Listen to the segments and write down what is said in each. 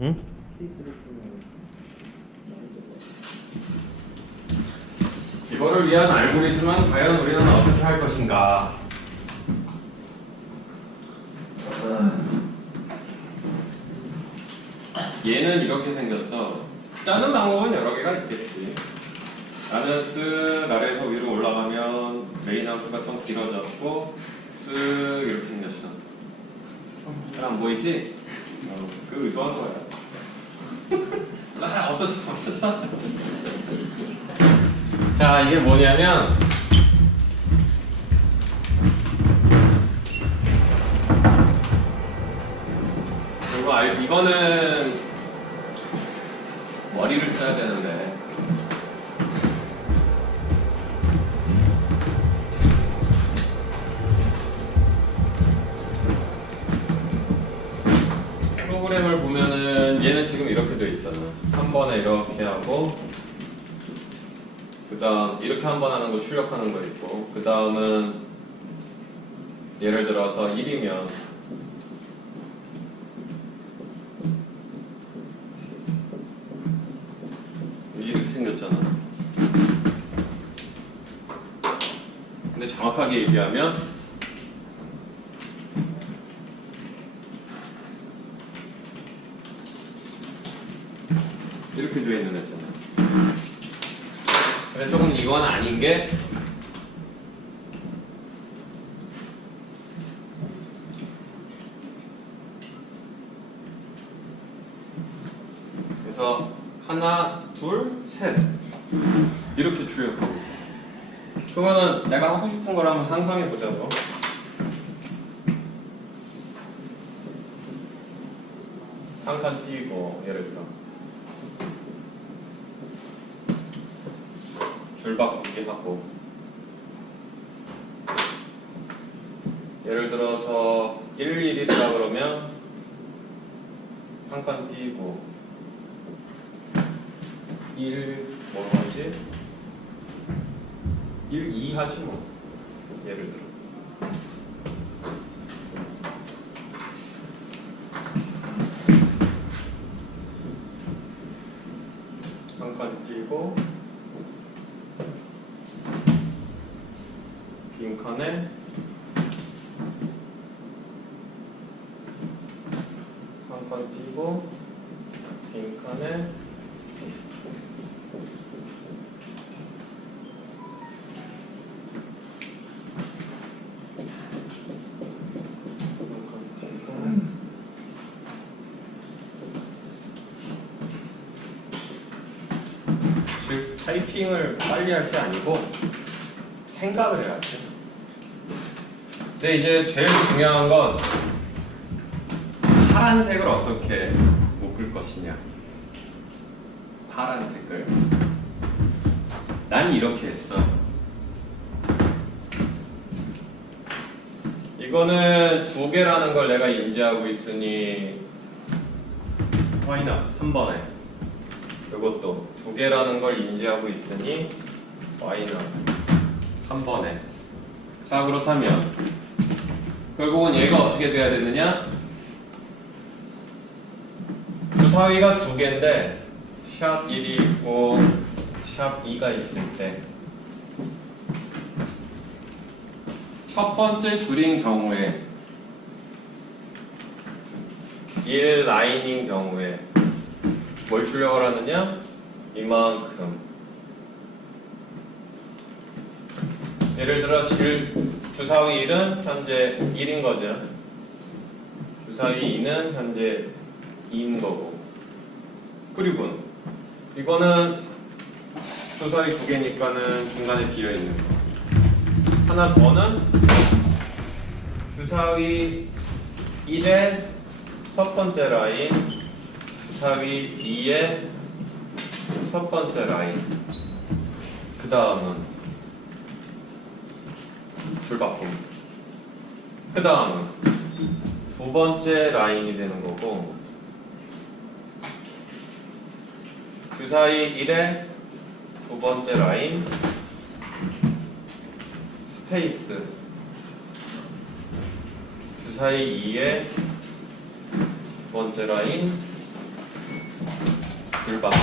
응? 이거를 위한 알고리즘은 과연 우리는 어떻게 할 것인가? 얘는 이렇게 생겼어. 짜는 방법은 여러 개가 있겠지. 나는 쓱 아래에서 위로 올라가면 메인 함수가 좀 길어졌고 쓱 이렇게 생겼어. 잘 안 보이지? 그 의도한 거야. 없어져. 자, 이게 뭐냐면 이거는 머리를 써야 되는데 프로그램을 보면은 얘는 지금 이렇게 돼 있잖아. 한 번에 이렇게 하고 그 다음 이렇게 한 번 하는 거 출력하는 거 있고 그 다음은 예를 들어서 1이면 이렇게 생겼잖아. 근데 정확하게 얘기하면 이렇게 돼 있는 애잖아. 근데 조금 이건 아닌 게 그래서 하나, 둘, 셋 이렇게 출력하고 있어. 그러면은 내가 하고 싶은 걸 한번 상상해 보자고. 한 칸 띄고 예를 들어 줄 바꾸기 하고 예를 들어서 1, 1이라 그러면 한 칸 띄고 1, 뭐 하지? 1, 2 하지 뭐. 예를 들어. 한 칸 띄고 빈 칸에 한 칸 띄고 빈 칸에 즉 타이핑을 빨리 할 게 아니고 생각을 해야 돼. 근데 이제 제일 중요한 건 파란색을 어떻게 묶을 것이냐. 파란색을 난 이렇게 했어. 이거는 두 개라는 걸 내가 인지하고 있으니 why not? 한 번에. 이것도 두 개라는 걸 인지하고 있으니 why not? 한 번에. 자, 그렇다면 결국은 얘가 어떻게 돼야 되느냐? 주사위가 두 개인데 샵 1이 있고 샵 2가 있을 때 첫 번째 줄인 경우에 1 라인인 경우에 뭘 출력을 하느냐? 이만큼. 예를 들어 주사위 1은 현재 1인 거죠. 주사위 2는 현재 2인 거고. 그리고 이거는 주사위 두 개니까는 중간에 비어 있는 거. 하나 더는 주사위 1의 첫 번째 라인, 주사위 2의 첫 번째 라인. 그 다음은 줄바꿈. 그 다음은 두 번째 라인이 되는 거고 주사위 1의 두 번째 라인 스페이스 주사위 2의 두 번째 라인 불박수.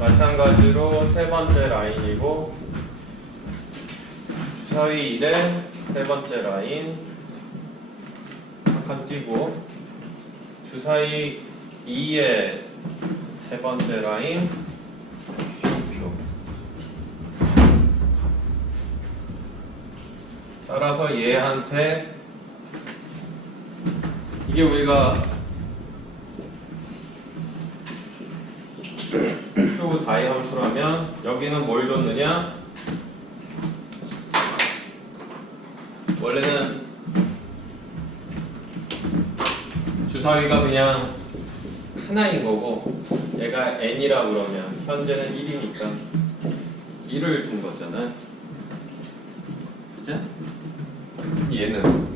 마찬가지로 세 번째 라인이고 주사위 1에 세 번째 라인 한 칸 띄고 주사위 2에 세 번째 라인 표. 따라서 얘한테 이게 우리가 표 다이 함수라면 여기는 뭘 줬느냐? 원래는 주사위가 그냥 하나인 거고 얘가 n이라 그러면 현재는 1이니까 1을 준 거잖아. 그죠? 얘는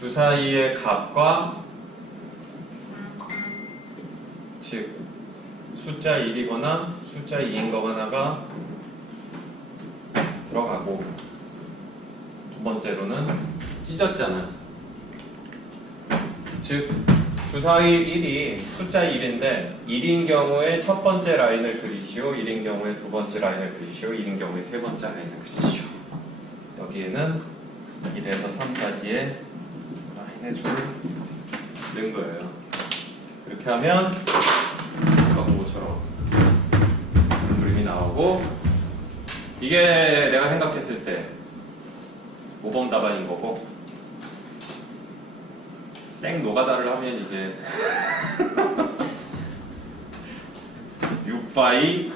주사위의 값과 즉 숫자 1이거나 숫자 2인 거거나가 들어가고 두 번째로는 찢었잖아. 즉 주사위 1이 숫자 1인데 1인 경우에 첫 번째 라인을 그리시오, 1인 경우에 두 번째 라인을 그리시오, 1인 경우에 세 번째 라인을 그리시오. 여기에는 1에서 3까지의 라인의 줄을 넣은 거예요. 이렇게 하면 그거처럼 그림이 나오고 이게 내가 생각했을 때 5번 답안인 거고 생 노가다를 하면 이제 6by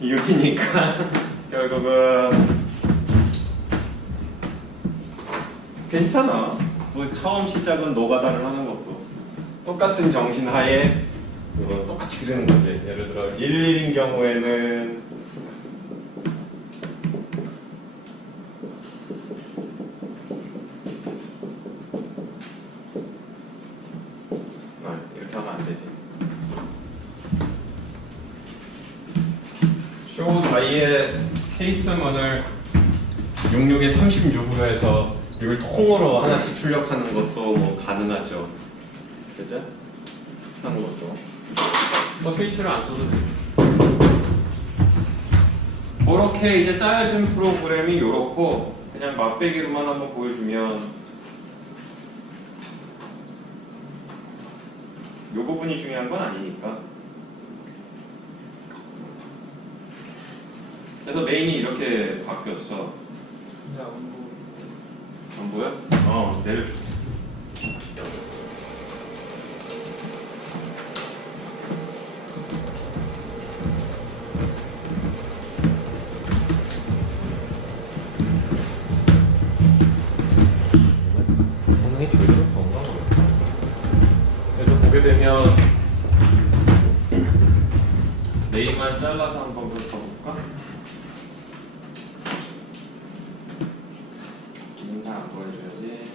6이니까 결국은 괜찮아. 뭐 처음 시작은 노가다를 하는 것도 똑같은 정신 하에 똑같이 그리는 거지. 예를 들어 1인 경우에는 이렇게 하면 안 되지. 쇼 다이의 케이스문을 66에 36으로 해서 이걸 통으로 하나씩 출력하는 것도 뭐 가능하죠. 그죠? 하는 것도. 뭐 스위치를 안 써도 돼. 그렇게 이제 짜여진 프로그램이 요렇고 그냥 맛배기로만 한번 보여주면 요 부분이 중요한 건 아니니까. 그래서 메인이 이렇게 바뀌었어. 안 보여? 내려줄게. 성능이 제대로 좋은가 모르겠다. 그래서 보게 되면 메인만 잘라서 한번 볼까? 인사 안 보여줘야지.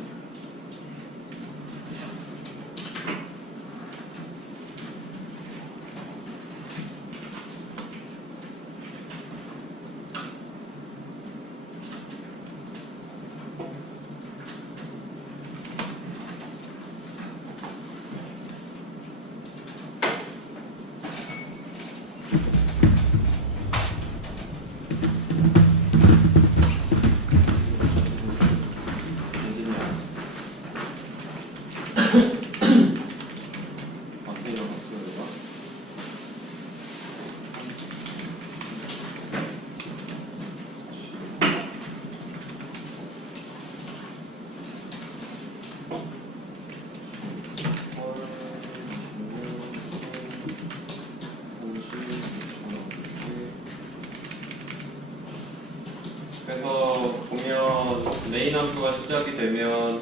그래서 보면 메인 함수가 시작이 되면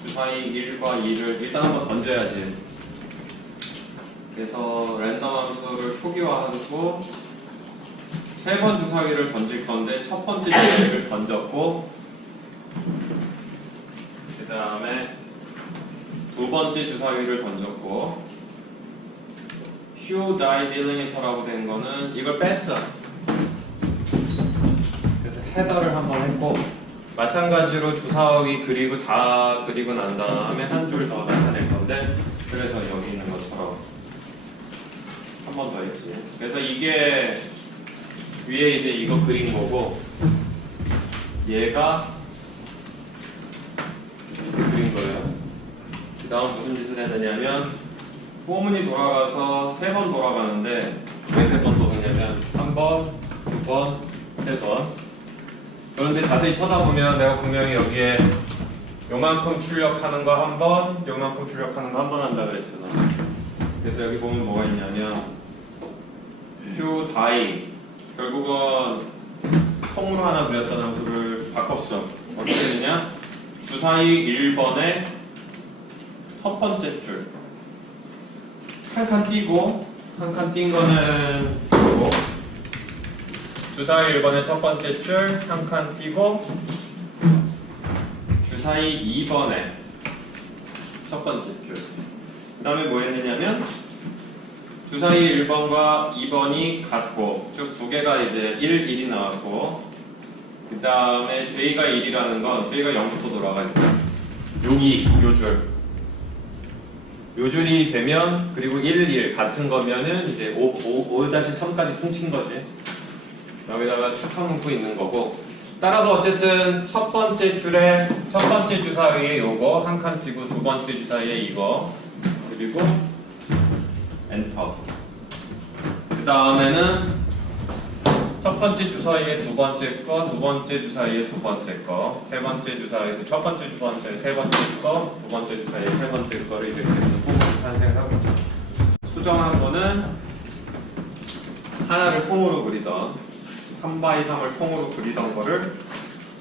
주사위 1과 2를 일단 한번 던져야지. 그래서 랜덤 함수를 초기화한 후 세 번 주사위를 던질 건데 첫 번째 주사위를 던졌고 그 다음에 두 번째 주사위를 던졌고 show die delimiter라고 된 거는 이걸 뺐어. 그래서 헤더를 한번 했고 마찬가지로 주사위 그리고 다 그리고 난 다음에 한 줄 더 나타낼 건데 그래서 여기 있는 것처럼 한 번 더 했지. 그래서 이게 위에 이제 이거 그린 거고 얘가 이렇게 그린 거예요. 그 다음 무슨 짓을 해야 되냐면 포문이 돌아가서 3번 돌아가는데 왜 3번 도느냐면 1번, 2번, 3번. 그런데 자세히 쳐다보면 내가 분명히 여기에 요만큼 출력하는 거 한 번, 요만큼 출력하는 거 한 번 한다 그랬잖아. 그래서 여기 보면 뭐가 있냐면 q 다이 결국은 통으로 하나 그렸던 함수를 바꿨어. 어떻게 되냐? 주사위 1번의 첫 번째 줄 한 칸 띄고 한 칸 띈 거는 이거 주사위 1번의 첫 번째 줄 한 칸 띄고 주사위 2번의 첫 번째 줄 그 다음에 뭐 했느냐면 주사위 1번과 2번이 같고 즉 두 개가 이제 1, 1이 나왔고 그 다음에 J가 1이라는 건 J가 0부터 돌아가니까 여기 요 줄이 되면 그리고 1, 1 같은 거면은 이제 5-3까지 퉁친 거지. 여기다가 축한 문구 있는 거고 따라서 어쨌든 첫 번째 줄에 첫 번째 주사위에 요거 한 칸 띄고 두 번째 주사위에 이거 그리고 엔터. 그 다음에는 첫 번째 주사위에 두 번째 거, 두 번째 주사위에 두 번째 거, 세 번째 주사위에 첫 번째 주사위에 세 번째 거, 두 번째 주사위에 세 번째 거를 이렇게 해서 소문이 탄생하고 있죠. 수정한 거는 하나를 통으로 그리던 3x3을 통으로 그리던 거를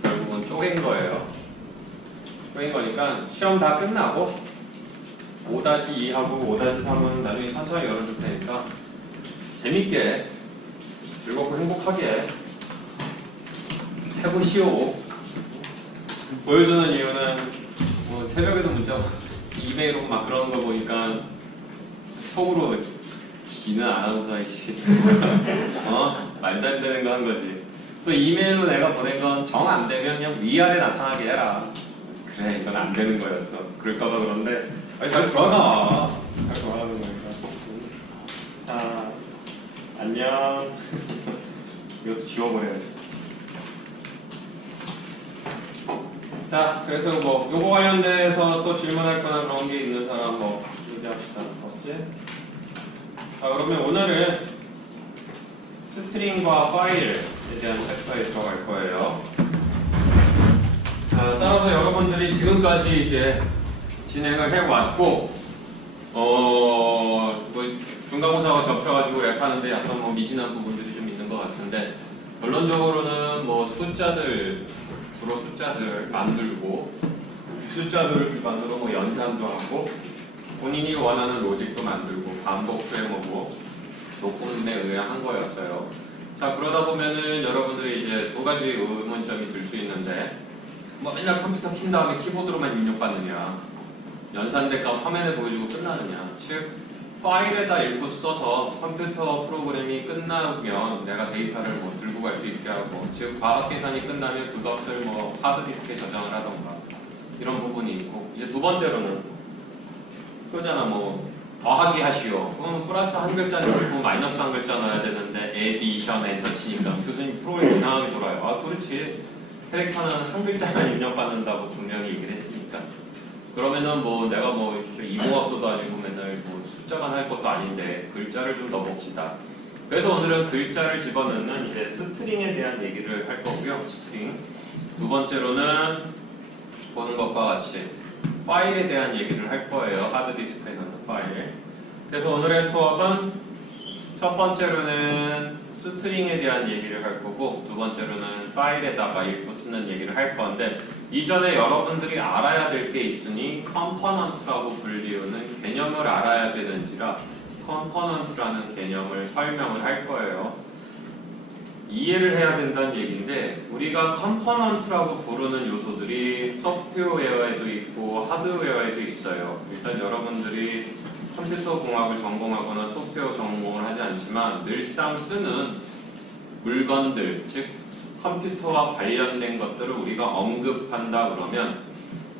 결국은 쪼갠 거예요. 쪼갠 거니까 시험 다 끝나고 5-2하고 5-3은 나중에 천천히 열어줄 테니까 재밌게 즐겁고 행복하게 해보시오. 보여주는 이유는 뭐 새벽에도 문자 이메일 오고 막 그런 거 보니까 속으로 기는 아나운서 이씨 말도 안 되는 거 한 거지. 또 이메일로 내가 보낸 건 정 안 되면 그냥 위아래 나타나게 해라. 그래 이건 안 되는 거였어. 그럴까봐 그런데 아니 잘 돌아가. 잘 돌아가는 거니까. 자 안녕. 이것도 지워버려야지. 자, 그래서 뭐 요거 관련돼서 또 질문할 거나 그런 게 있는 사람 뭐 얘기합시다. 없지? 자, 그러면 오늘은 스트링과 파일에 대한 챕터에 들어갈 거예요. 자, 따라서 여러분들이 지금까지 이제 진행을 해왔고 뭐 중간고사가 겹쳐가지고 랩하는데 약간 뭐 미진한 부분들이 좀 있는 것 같은데 결론적으로는 뭐 숫자들 주로 숫자들 만들고 그 숫자들을 기반으로 뭐 연산도 하고 본인이 원하는 로직도 만들고 반복도 해보고 조건에 의한 거였어요. 자 그러다 보면은 여러분들이 이제 두 가지 의문점이 들 수 있는데 뭐 맨날 컴퓨터 킨 다음에 키보드로만 입력받느냐 연산된 값 화면에 보여주고 끝나느냐 즉 파일에다 읽고 써서 컴퓨터 프로그램이 끝나면 내가 데이터를 뭐 들고 갈 수 있게 하고 즉 과학 계산이 끝나면 그것을 뭐 하드디스크에 저장을 하던가 이런 부분이 있고 이제 두 번째로는 그러잖아 뭐 더하기 하시오 그럼 플러스 한 글자 넣고 마이너스 한 글자 넣어야 되는데 에디션 엔터 치니까 교수님 프로그램 이상하게 돌아요. 아 그렇지 캐릭터는 한 글자만 입력받는다고 분명히 얘기를 했으니까 그러면은 뭐 내가 뭐 이공학도도 아니고 맨날 뭐 숫자만 할 것도 아닌데 글자를 좀 넣어봅시다. 그래서 오늘은 글자를 집어넣는 이제 스트링에 대한 얘기를 할 거고요. 스트링. 두 번째로는 보는 것과 같이 파일에 대한 얘기를 할 거예요. 하드디스크에 넣는 파일. 그래서 오늘의 수업은 첫 번째로는 스트링에 대한 얘기를 할 거고 두 번째로는 파일에다가 읽고 쓰는 얘기를 할 건데 이전에 여러분들이 알아야 될 게 있으니 컴포넌트라고 불리우는 개념을 알아야 되는지라 컴포넌트라는 개념을 설명을 할 거예요. 이해를 해야 된다는 얘기인데 우리가 컴포넌트라고 부르는 요소들이 소프트웨어에도 있고 하드웨어에도 있어요. 일단 여러분들이 컴퓨터 공학을 전공하거나 소프트웨어 전공을 하지 않지만 늘상 쓰는 물건들, 즉 컴퓨터와 관련된 것들을 우리가 언급한다 그러면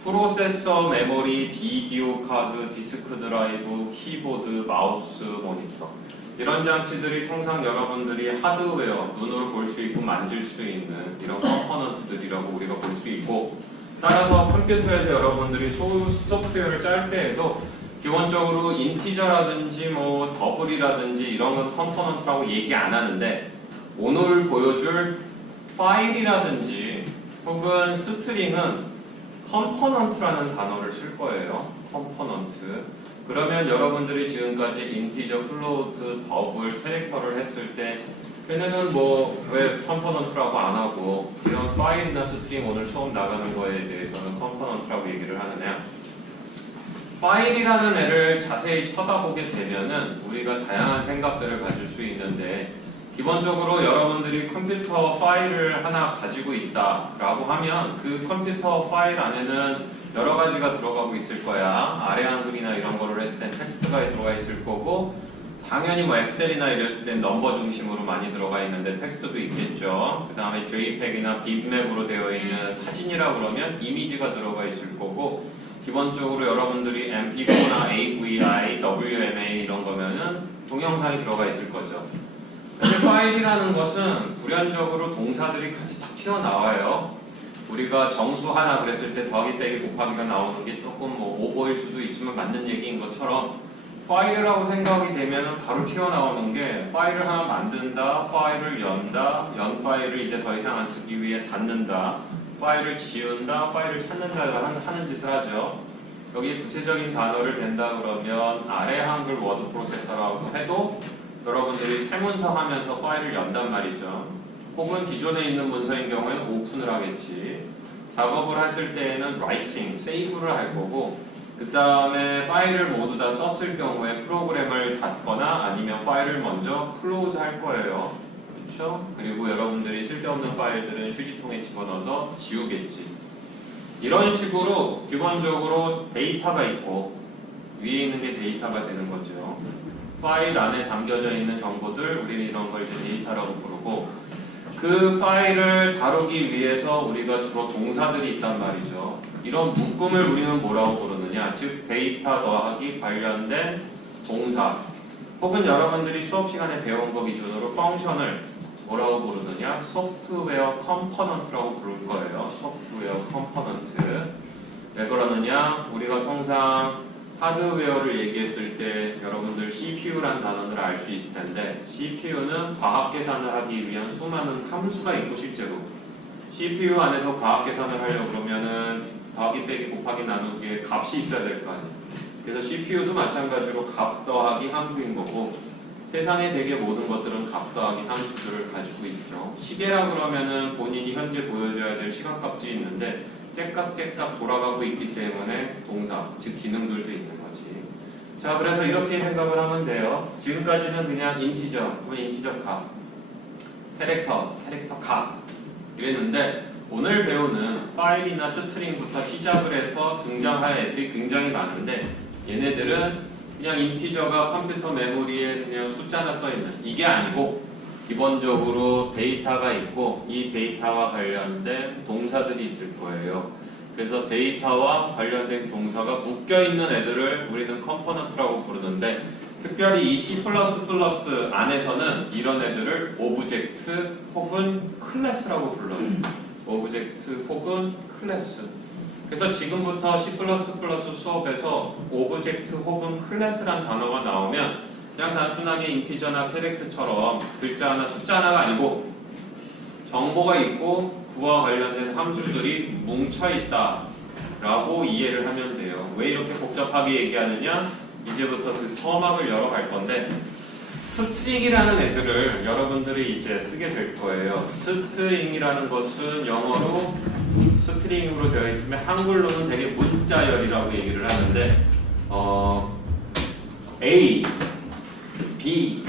프로세서, 메모리, 비디오 카드, 디스크 드라이브, 키보드, 마우스, 모니터 이런 장치들이 통상 여러분들이 하드웨어, 눈으로 볼 수 있고 만질 수 있는 이런 컴포넌트들이라고 우리가 볼 수 있고, 따라서 컴퓨터에서 여러분들이 소프트웨어를 짤 때에도 기본적으로 인티저라든지 뭐 더블이라든지 이런 건 컴포넌트라고 얘기 안 하는데, 오늘 보여줄 파일이라든지 혹은 스트링은 컴포넌트라는 단어를 쓸 거예요. 컴포넌트. 그러면 여러분들이 지금까지 인티저, 플로트, 더블, 캐릭터를 했을 때 걔네는 뭐 왜 컴포넌트라고 안 하고 이런 파일이나 스트링 오늘 수업 나가는 거에 대해서는 컴포넌트라고 얘기를 하느냐. 파일이라는 애를 자세히 쳐다보게 되면은 우리가 다양한 생각들을 가질 수 있는데, 기본적으로 여러분들이 컴퓨터 파일을 하나 가지고 있다라고 하면 그 컴퓨터 파일 안에는 여러 가지가 들어가고 있을 거야. 아래 한글이나 이런 거를 했을 땐 텍스트가 들어가 있을 거고, 당연히 뭐 엑셀이나 이랬을 땐 넘버 중심으로 많이 들어가 있는데 텍스트도 있겠죠. 그 다음에 JPEG이나 빅맵으로 되어 있는 사진이라 그러면 이미지가 들어가 있을 거고, 기본적으로 여러분들이 MP4나 AVI, WMA 이런 거면은 동영상이 들어가 있을 거죠. 근데 파일이라는 것은 불연적으로 동사들이 같이 딱 튀어나와요. 우리가 정수 하나 그랬을 때 더하기 빼기 곱하기가 나오는 게 조금 뭐 오버일 수도 있지만 맞는 얘기인 것처럼, 파일이라고 생각이 되면 바로 튀어나오는 게 파일을 하나 만든다, 파일을 연다, 연 파일을 이제 더 이상 안 쓰기 위해 닫는다, 파일을 지운다, 파일을 찾는다 하는 짓을 하죠. 여기 구체적인 단어를 댄다 그러면 아래 한글 워드 프로세서라고 해도 여러분들이 새 문서 하면서 파일을 연단 말이죠. 혹은 기존에 있는 문서인 경우에는 오픈을 하겠지. 작업을 했을 때에는 writing, save를 할 거고, 그 다음에 파일을 모두 다 썼을 경우에 프로그램을 닫거나 아니면 파일을 먼저 close 할 거예요. 그렇죠? 그리고 여러분들이 쓸데없는 파일들은 휴지통에 집어넣어서 지우겠지. 이런 식으로 기본적으로 데이터가 있고, 위에 있는 게 데이터가 되는 거죠. 파일 안에 담겨져 있는 정보들, 우리는 이런 걸 이제 데이터라고 부르고, 그 파일을 다루기 위해서 우리가 주로 동사들이 있단 말이죠. 이런 묶음을 우리는 뭐라고 부르느냐, 즉 데이터 더하기 관련된 동사, 혹은 여러분들이 수업 시간에 배운 거 기준으로 펑션을 뭐라고 부르느냐, 소프트웨어 컴포넌트라고 부를 거예요. 소프트웨어 컴포넌트. 왜 그러느냐, 우리가 통상 하드웨어를 얘기했을 때 여러분들 CPU란 단어를 알 수 있을 텐데, CPU는 과학 계산을 하기 위한 수많은 함수가 있고, 실제로 CPU 안에서 과학 계산을 하려고 그러면은 더하기 빼기 곱하기 나누기에 값이 있어야 될 거 아니에요. 그래서 CPU도 마찬가지로 값 더하기 함수인 거고, 세상의 대개 모든 것들은 값 더하기 함수들을 가지고 있죠. 시계라 그러면은 본인이 현재 보여줘야 될 시간값이 있는데 째깍째깍 돌아가고 있기 때문에 동사, 즉 기능들도 있는 거지. 자, 그래서 이렇게 생각을 하면 돼요. 지금까지는 그냥 인티저, 인티저 값, 캐릭터 값 이랬는데, 오늘 배우는 파일이나 스트링부터 시작을 해서 등장할 애들이 굉장히 많은데, 얘네들은 그냥 인티저가 컴퓨터 메모리에 그냥 숫자나 써있는 이게 아니고, 기본적으로 데이터가 있고 이 데이터와 관련된 동사들이 있을 거예요. 그래서 데이터와 관련된 동사가 묶여있는 애들을 우리는 컴포넌트라고 부르는데, 특별히 이 C++ 안에서는 이런 애들을 오브젝트 혹은 클래스라고 불러요. 오브젝트 혹은 클래스. 그래서 지금부터 C++ 수업에서 오브젝트 혹은 클래스란 단어가 나오면 그냥 단순하게 인티저나 캐릭터처럼 글자 하나, 숫자 하나가 아니고 정보가 있고 그와 관련된 함수들이 뭉쳐있다 라고 이해를 하면 돼요. 왜 이렇게 복잡하게 얘기하느냐? 이제부터 그 서막을 열어갈 건데, 스트링이라는 애들을 여러분들이 이제 쓰게 될 거예요. 스트링이라는 것은 영어로 스트링으로 되어 있으면 한글로는 되게 문자열이라고 얘기를 하는데, A, B,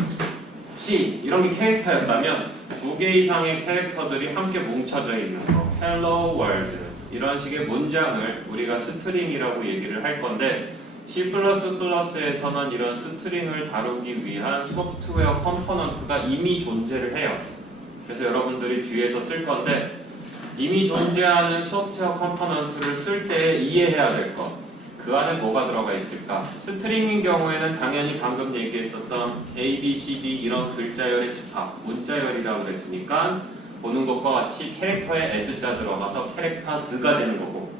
C 이런 게 캐릭터였다면 두 개 이상의 캐릭터들이 함께 뭉쳐져 있는 거, Hello World 이런 식의 문장을 우리가 스트링이라고 얘기를 할 건데, C++에서는 이런 스트링을 다루기 위한 소프트웨어 컴포넌트가 이미 존재를 해요. 그래서 여러분들이 뒤에서 쓸 건데 이미 존재하는 소프트웨어 컴포넌트를 쓸 때 이해해야 될 것. 그 안에 뭐가 들어가 있을까? 스트링인 경우에는 당연히 방금 얘기했었던 A, B, C, D 이런 글자열의 집합, 문자열이라고 그랬으니까 보는 것과 같이 캐릭터에 S자 들어가서 캐릭터스가 되는 거고,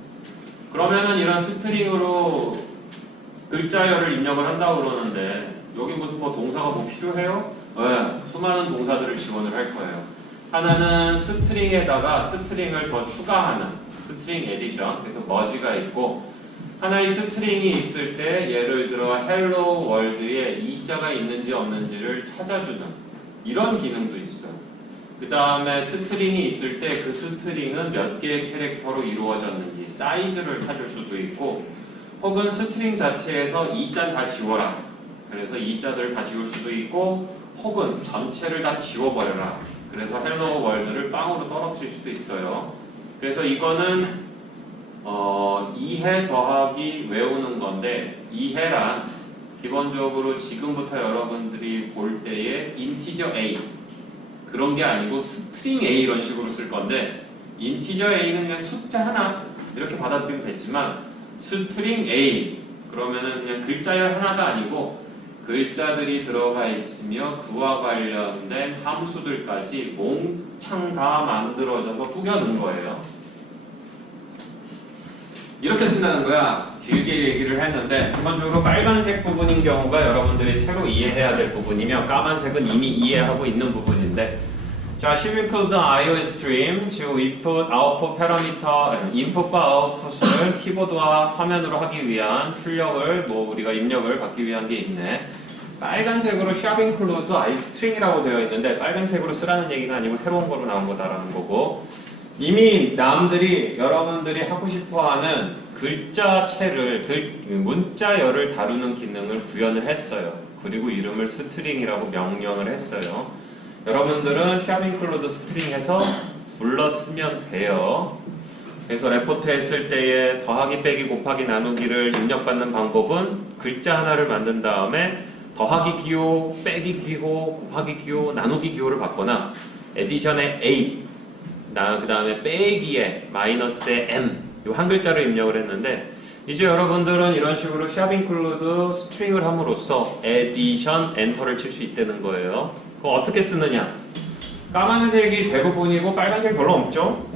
그러면은 이런 스트링으로 글자열을 입력을 한다고 그러는데 여기 무슨 뭐 동사가 뭐 필요해요? 네, 수많은 동사들을 지원을 할 거예요. 하나는 스트링에다가 스트링을 더 추가하는 스트링 에디션, 그래서 머지가 있고, 하나의 스트링이 있을 때 예를 들어 헬로 월드에 이자가 있는지 없는지를 찾아주는 이런 기능도 있어요. 그 다음에 스트링이 있을 때 그 스트링은 몇 개의 캐릭터로 이루어졌는지 사이즈를 찾을 수도 있고, 혹은 스트링 자체에서 이자 다 지워라, 그래서 이자들 다 지울 수도 있고, 혹은 전체를 다 지워버려라, 그래서 헬로 월드를 빵으로 떨어뜨릴 수도 있어요. 그래서 이거는 이해 더하기 외우는 건데, 이해란 기본적으로 지금부터 여러분들이 볼 때의 인티저 A 그런 게 아니고 스트링 A 이런 식으로 쓸 건데, 인티저 A는 그냥 숫자 하나 이렇게 받아들이면 됐지만 스트링 A 그러면은 그냥 글자열 하나가 아니고 글자들이 들어가 있으며 그와 관련된 함수들까지 몽창 다 만들어져서 꾸겨 넣은 거예요. 이렇게 쓴다는 거야. 길게 얘기를 했는데, 기본적으로 빨간색 부분인 경우가 여러분들이 새로 이해해야 될 부분이며, 까만색은 이미 이해하고 있는 부분인데, 자, she will include the I/O stream, 즉 input, output 패러미터, 인풋과 아웃풋을 키보드와 화면으로 하기 위한 출력을, 우리가 입력을 받기 위한 게 있네. 빨간색으로 shall include I string이라고 되어 있는데, 빨간색으로 쓰라는 얘기가 아니고 새로운 거로 나온 거다라는 거고, 이미 남들이 여러분들이 하고 싶어하는 글자체를 문자열을 다루는 기능을 구현을 했어요. 그리고 이름을 스트링이라고 명령을 했어요. 여러분들은 shall include string 해서 불러 쓰면 돼요. 그래서 레포트 했을 때에 더하기 빼기 곱하기 나누기를 입력받는 방법은 글자 하나를 만든 다음에 더하기 기호, 빼기 기호, 곱하기 기호, 나누기 기호를 받거나 에디션의 A, 그 다음에 빼기에 마이너스의 M, 이 한 글자를 입력을 했는데, 이제 여러분들은 이런 식으로 shall include 스트링을 함으로써 addition, 엔터를 칠 수 있다는 거예요. 그거 어떻게 쓰느냐? 까만색이 대부분이고 빨간색이 별로 없죠?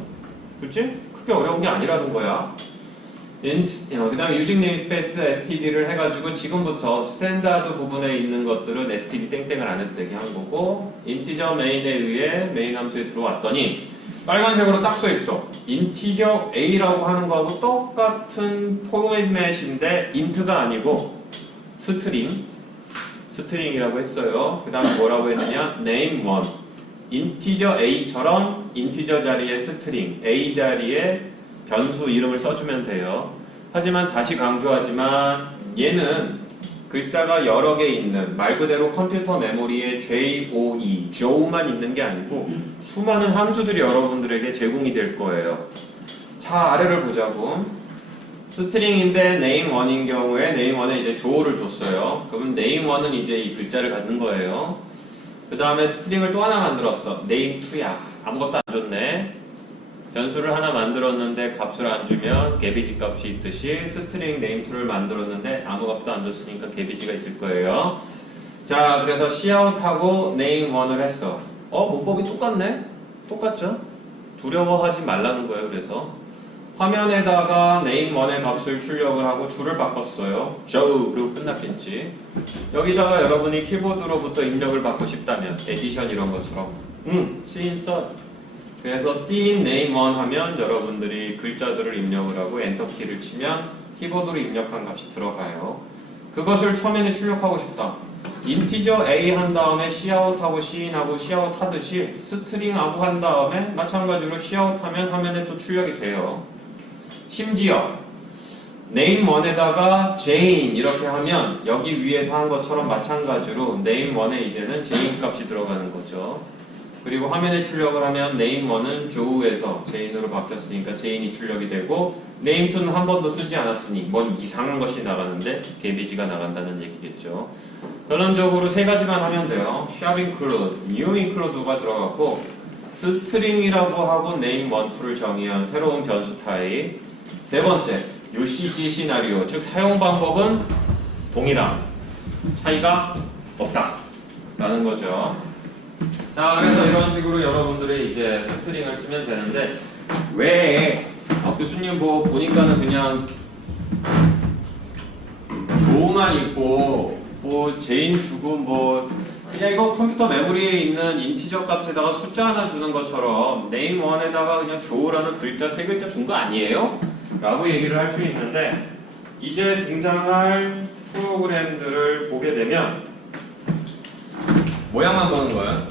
그치? 크게 어려운 게 아니라는 거야. 그 다음에 using namespace std를 해가지고 지금부터 스탠다드 부분에 있는 것들은 std 땡땡을 안 해도 되게 한 거고, 인티저 메인에 의해 메인 함수에 들어왔더니 빨간색으로 딱 써있어. 인티저 A라고 하는 거하고 똑같은 포맷인데 인트가 아니고 스트링이라고 했어요. 그 다음에 뭐라고 했느냐? name1. 인티저 A처럼 인티저 자리에 스트링, A 자리에 변수 이름을 써주면 돼요. 하지만 다시 강조하지만 얘는 글자가 여러 개 있는 말 그대로 컴퓨터 메모리에 JOE만 있는 게 아니고 수많은 함수들이 여러분들에게 제공이 될 거예요. 자, 아래를 보자고. 스트링인데 name1인 경우에 name1에 이제 조를 줬어요. 그러면 name1은 이제 이 글자를 갖는 거예요. 그 다음에 스트링을 또 하나 만들었어. name2야. 아무것도 안 줬네. 변수를 하나 만들었는데 값을 안 주면 개비지 값이 있듯이 스트링 name2를 만들었는데 아무것도 안 줬으니까 개비지가 있을 거예요. 자, 그래서 cout하고 name1을 했어. 문법이 똑같네? 똑같죠? 두려워하지 말라는 거예요. 그래서 화면에다가 name1의 값을 출력을 하고 줄을 바꿨어요. show 그리고 끝났겠지. 여기다가 여러분이 키보드로부터 입력을 받고 싶다면 에디션 이런 것처럼 scene insert. 그래서 scene name1 하면 여러분들이 글자들을 입력을 하고 엔터 키를 치면 키보드로 입력한 값이 들어가요. 그것을 처음에는 출력하고 싶다. 인티저 A 한 다음에 cout하고 cin하고 cout 하듯이 스트링하고 한 다음에 마찬가지로 cout 하면 화면에 또 출력이 돼요. 심지어 name1에다가 Jane 이렇게 하면 여기 위에서 한 것처럼 마찬가지로 name1에 이제는 Jane 값이 들어가는 거죠. 그리고 화면에 출력을 하면 name1은 joe에서 jane으로 바뀌었으니까 jane이 출력이 되고, name2는 한 번도 쓰지 않았으니 뭔 이상한 것이 나가는데 개비지가 나간다는 얘기겠죠. 결론적으로 세 가지만 하면 돼요. shall include, new include가 들어갔고, 스트링이라고 하고 name 1, 2를 정의한 새로운 변수 타입. 세 번째, UCG 시나리오, 즉 사용 방법은 동일함, 차이가 없다 라는 거죠. 자, 그래서 이런 식으로 여러분들이 이제 스트링을 쓰면 되는데, 왜 교수님 뭐 보니까는 그냥 조만 있고 뭐 제인 주고 뭐 그냥 이거 컴퓨터 메모리에 있는 인티저 값에다가 숫자 하나 주는 것처럼 name 1에다가 그냥 조라는 글자 세 글자 준 거 아니에요? 라고 얘기를 할 수 있는데, 이제 등장할 프로그램들을 보게 되면 모양만 보는 거예요.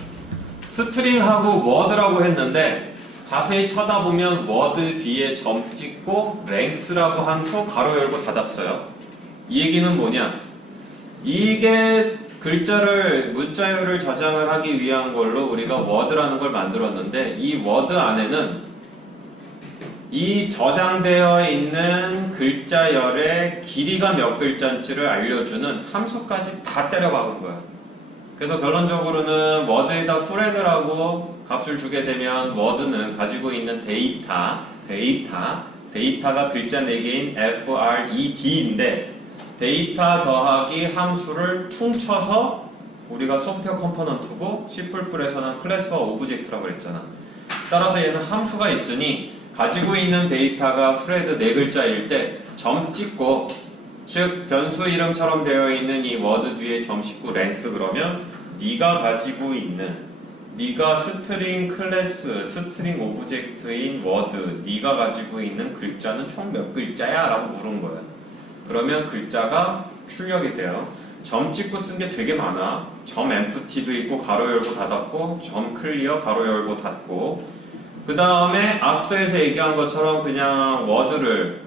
스트링하고 워드라고 했는데 자세히 쳐다보면 워드 뒤에 점 찍고 length라고 함수 가로 열고 닫았어요. 이 얘기는 뭐냐? 이게 글자를 문자열을 저장을 하기 위한 걸로 우리가 워드라는 걸 만들었는데, 이 워드 안에는 이 저장되어 있는 글자열의 길이가 몇 글자인지를 알려주는 함수까지 다 때려 박은 거야. 그래서 결론적으로는 워드에다 fred라고 값을 주게 되면 워드는 가지고 있는 데이터가 글자 4개인 fred인데, 데이터 더하기 함수를 퉁쳐서 우리가 소프트웨어 컴포넌트고 C++에서는 클래스와 오브젝트라고 그랬잖아. 따라서 얘는 함수가 있으니 가지고 있는 데이터가 프레드 4글자일 때 점 찍고, 즉 변수 이름처럼 되어 있는 이 워드 뒤에 점 찍고 length 그러면 네가 가지고 있는, 네가 스트링 클래스, 스트링 오브젝트인 워드, 네가 가지고 있는 글자는 총 몇 글자야? 라고 물은 거야. 그러면 글자가 출력이 돼요. 점 찍고 쓴 게 되게 많아. 점 empty도 있고 가로 열고 닫았고, 점 클리어 가로 열고 닫고, 그 다음에 앞서에서 얘기한 것처럼 그냥 워드를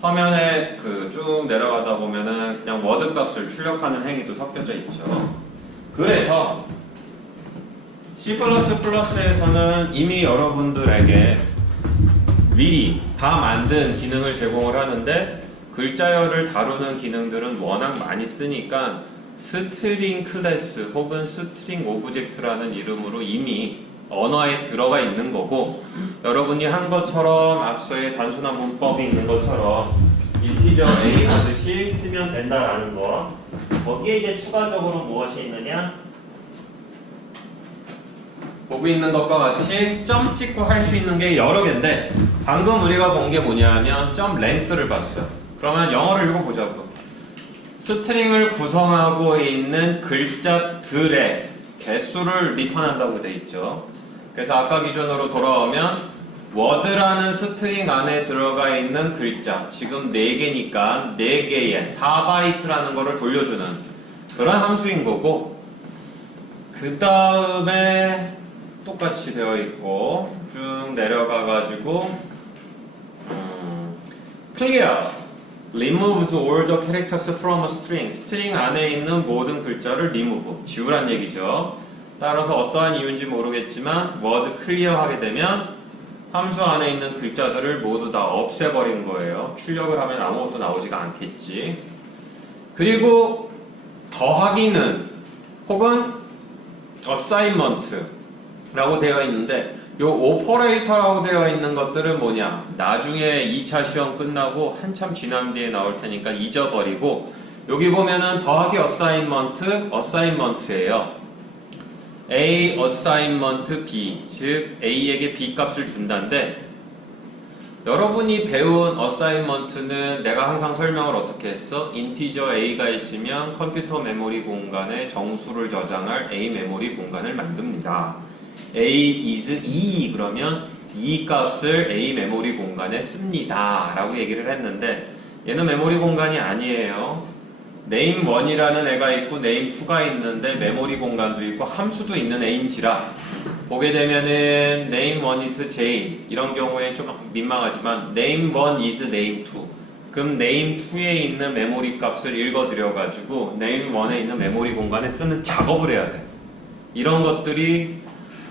화면에 쭉 내려가다 보면은 그냥 워드 값을 출력하는 행위도 섞여져 있죠. 그래서 C++에서는 이미 여러분들에게 미리 다 만든 기능을 제공을 하는데, 글자열을 다루는 기능들은 워낙 많이 쓰니까 스트링 클래스 혹은 스트링 오브젝트라는 이름으로 이미 언어에 들어가 있는 거고, 여러분이 한 것처럼 앞서의 단순한 문법이 있는 것처럼 인티저 A 하듯이 쓰면 된다라는 거. 거기에 이제 추가적으로 무엇이 있느냐? 보고 있는 것과 같이 점 찍고 할 수 있는 게 여러 개인데, 방금 우리가 본 게 뭐냐면 점 length를 봤어요. 그러면 영어를 읽어보자고. 스트링을 구성하고 있는 글자들의 개수를 리턴한다고 돼 있죠. 그래서 아까 기준으로 돌아오면 워드라는 스트링 안에 들어가 있는 글자, 지금 4개니까 4개의 4바이트라는 거를 돌려주는 그런 함수인 거고, 그 다음에 똑같이 되어 있고 쭉 내려가 가지고 clear removes all the characters from a string. 스트링 안에 있는 모든 글자를 remove, 지우란 얘기죠. 따라서 어떠한 이유인지 모르겠지만 word clear 하게 되면 함수 안에 있는 글자들을 모두 다 없애버린 거예요. 출력을 하면 아무것도 나오지가 않겠지. 그리고 더하기는 혹은 assignment라고 되어 있는데, 요 오퍼레이터라고 되어 있는 것들은 뭐냐? 나중에 2차 시험 끝나고 한참 지난 뒤에 나올 테니까 잊어버리고, 여기 보면은 더하기 assignment예요. A assignment B, 즉 A에게 B 값을 준다는데, 여러분이 배운 assignment는 내가 항상 설명을 어떻게 했어? 인티저 A가 있으면 컴퓨터 메모리 공간에 정수를 저장할 A 메모리 공간을 만듭니다. A is 2 그러면 이 값을 A 메모리 공간에 씁니다 라고 얘기를 했는데, 얘는 메모리 공간이 아니에요. name1이라는 애가 있고 name2가 있는데 메모리 공간도 있고 함수도 있는 A인지라 보게 되면은 name1 is J, 이런 경우에 좀 민망하지만 name1 is name2, 그럼 name2에 있는 메모리 값을 읽어드려 가지고 name1에 있는 메모리 공간에 쓰는 작업을 해야 돼. 이런 것들이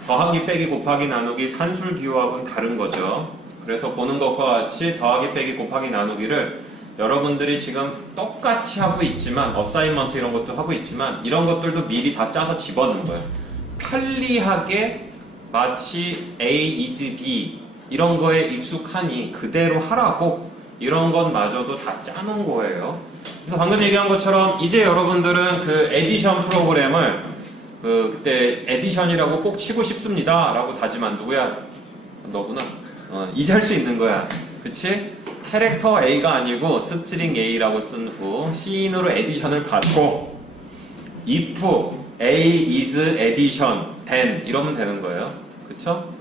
더하기 빼기 곱하기 나누기 산술 기호하고는 다른 거죠. 그래서 보는 것과 같이 더하기 빼기 곱하기 나누기를 여러분들이 지금 똑같이 하고 있지만, 어사이먼트 이런 것도 하고 있지만, 이런 것들도 미리 다 짜서 집어넣은 거예요. 편리하게 마치 A is B 이런 거에 익숙하니 그대로 하라고 이런 것마저도 다 짜놓은 거예요. 그래서 방금 얘기한 것처럼 이제 여러분들은 그 에디션 프로그램을 그때 에디션이라고 꼭 치고 싶습니다 라고 다짐한 누구야? 너구나. 이제 할 수 있는 거야. 그치? 캐릭터 A가 아니고 스트링 A라고 쓴 후 C인으로 에디션을 받고 if A is addition then 이러면 되는 거예요. 그쵸?